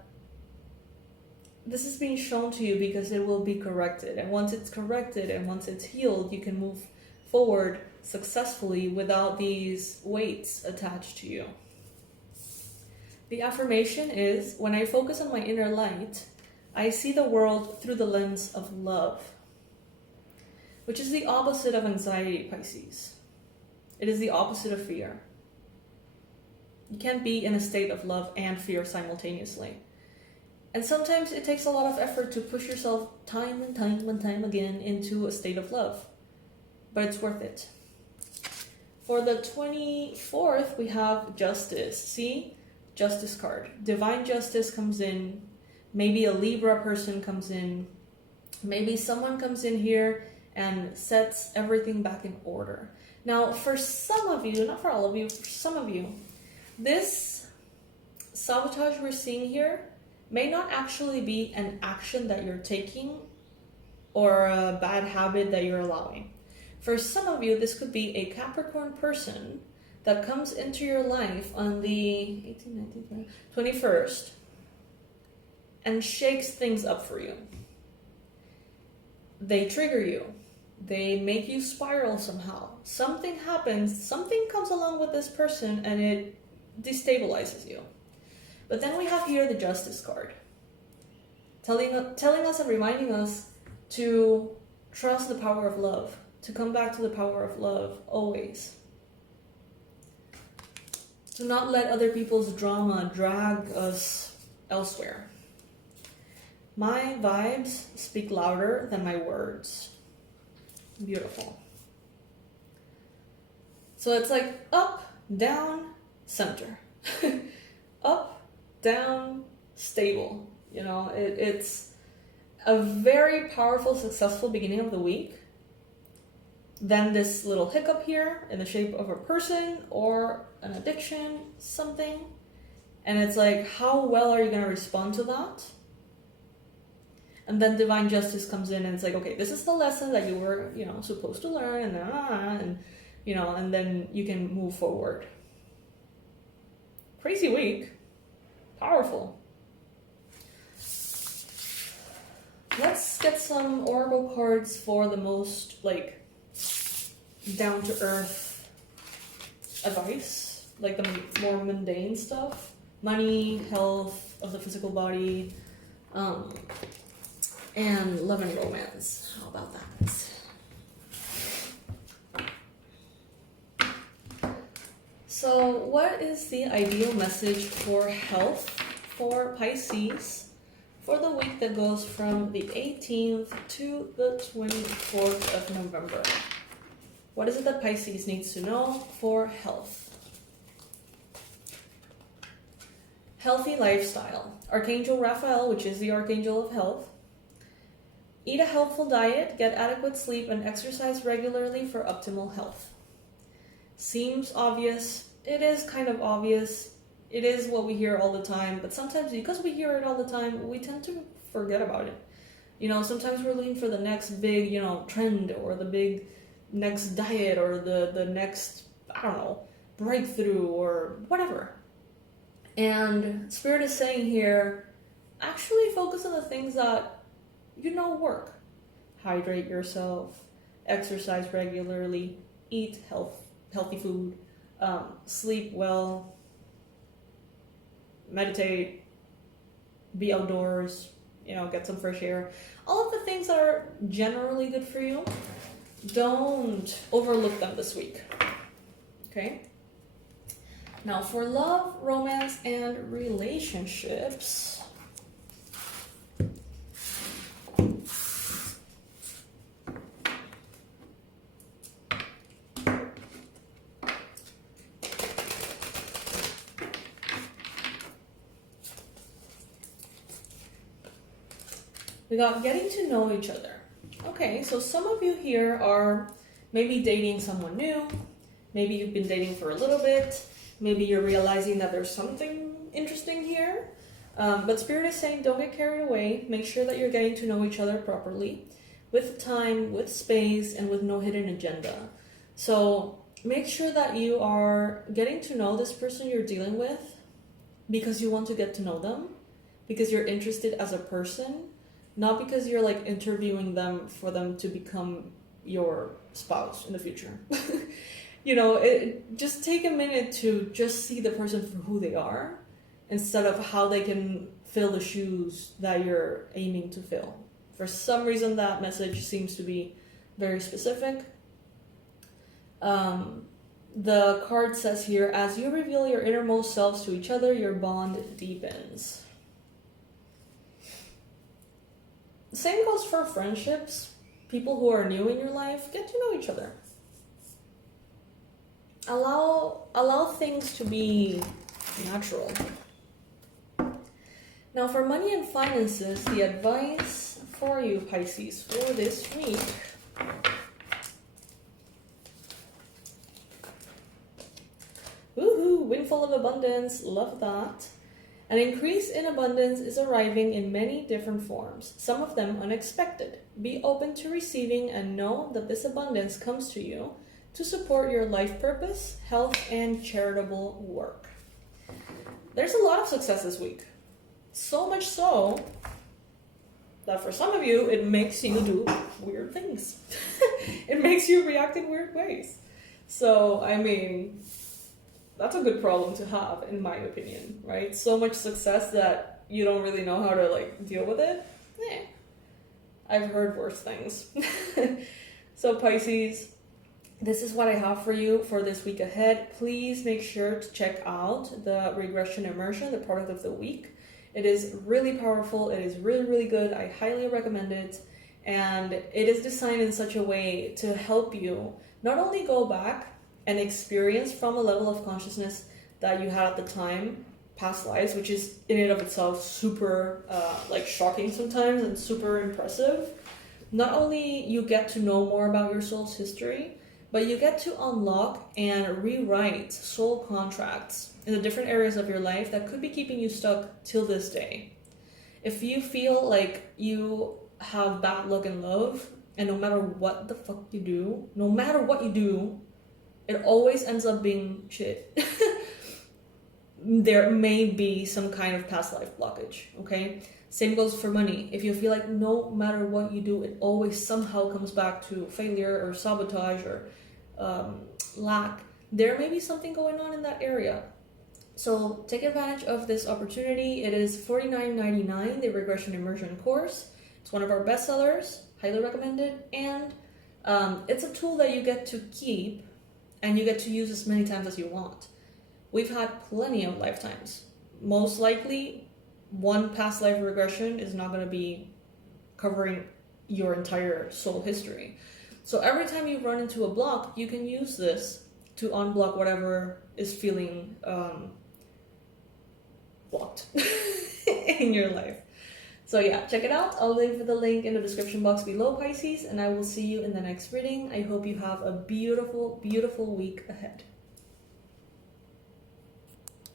this is being shown to you because it will be corrected. And once it's corrected and once it's healed, you can move forward successfully without these weights attached to you. The affirmation is, when I focus on my inner light, I see the world through the lens of love, which is the opposite of anxiety, Pisces. It is the opposite of fear. You can't be in a state of love and fear simultaneously. And sometimes it takes a lot of effort to push yourself time and time again into a state of love. But it's worth it. For the 24th, we have Justice. See? Justice card. Divine justice comes in. Maybe a Libra person comes in. Maybe someone comes in here and sets everything back in order. Now, for some of you, not for all of you, for some of you, this sabotage we're seeing here may not actually be an action that you're taking or a bad habit that you're allowing. For some of you, this could be a Capricorn person that comes into your life on the 18, 19, 20, 21st and shakes things up for you. They trigger you. They make you spiral somehow. Something happens, something comes along with this person and it destabilizes you. But then we have here the Justice card, telling us and reminding us to trust the power of love, to come back to the power of love always. To not let other people's drama drag us elsewhere. My vibes speak louder than my words. Beautiful. So it's like up, down, center. Up, down, stable. You know, it's a very powerful, successful beginning of the week. Then this little hiccup here in the shape of a person or an addiction, something. And it's like, how well are you going to respond to that? And then divine justice comes in and it's like, okay, this is the lesson that you were, supposed to learn, and then you can move forward. Crazy week. Powerful. Let's get some oracle cards for the most, down-to-earth advice, like the more mundane stuff. Money, health of the physical body, and love and romance. How about that? So what is the ideal message for health for Pisces for the week that goes from the 18th to the 24th of November? What is it that Pisces needs to know for health? Healthy lifestyle. Archangel Raphael, which is the Archangel of Health. Eat a healthful diet, get adequate sleep, and exercise regularly for optimal health. Seems obvious. It is kind of obvious. It is what we hear all the time, but sometimes because we hear it all the time, we tend to forget about it. Sometimes we're looking for the next big, trend or the big next diet or the next, breakthrough or whatever. And Spirit is saying here, actually focus on the things that work. Hydrate yourself, exercise regularly, eat healthy food, sleep well, meditate, be outdoors, get some fresh air. All of the things that are generally good for you, don't overlook them this week. Okay? Now for love, romance, and relationships. We got getting to know each other. Okay, so some of you here are maybe dating someone new. Maybe you've been dating for a little bit. Maybe you're realizing that there's something interesting here. But Spirit is saying don't get carried away. Make sure that you're getting to know each other properly, with time, with space, and with no hidden agenda. So make sure that you are getting to know this person you're dealing with because you want to get to know them, because you're interested as a person, not because you're interviewing them for them to become your spouse in the future. Just take a minute to just see the person for who they are instead of how they can fill the shoes that you're aiming to fill. For some reason, that message seems to be very specific. The card says here, as you reveal your innermost selves to each other, your bond deepens. Same goes for friendships. People who are new in your life, get to know each other. Allow things to be natural. Now for money and finances, the advice for you, Pisces, for this week. Woohoo! Windfall of abundance. Love that. An increase in abundance is arriving in many different forms, some of them unexpected. Be open to receiving and know that this abundance comes to you to support your life purpose, health, and charitable work. There's a lot of success this week. So much so that for some of you, it makes you do weird things. It makes you react in weird ways. So, I mean, that's a good problem to have, in my opinion, right? So much success that you don't really know how to, like, deal with it. I've heard worse things. So, Pisces, this is what I have for you for this week ahead. Please make sure to check out the Regression Immersion, the product of the week. It is really powerful. It is really, really good. I highly recommend it. And it is designed in such a way to help you not only go back and experience from a level of consciousness that you had at the time, past lives, which is in and of itself super like shocking sometimes and super impressive. Not only you get to know more about your soul's history, but you get to unlock and rewrite soul contracts in the different areas of your life that could be keeping you stuck till this day. If you feel like you have bad luck in love, and no matter what the fuck you do, no matter what you do, it always ends up being shit. There may be some kind of past life blockage, okay? Same goes for money. If you feel like no matter what you do, it always somehow comes back to failure or sabotage or lack, there may be something going on in that area. So take advantage of this opportunity. It is $49.99, the Regression Immersion course. It's one of our bestsellers, highly recommended, and it's a tool that you get to keep and you get to use as many times as you want. We've had plenty of lifetimes. Most likely, one past life regression is not going to be covering your entire soul history. So every time you run into a block, you can use this to unblock whatever is feeling blocked in your life. So yeah, check it out. I'll leave the link in the description box below, Pisces, and I will see you in the next reading. I hope you have a beautiful, beautiful week ahead.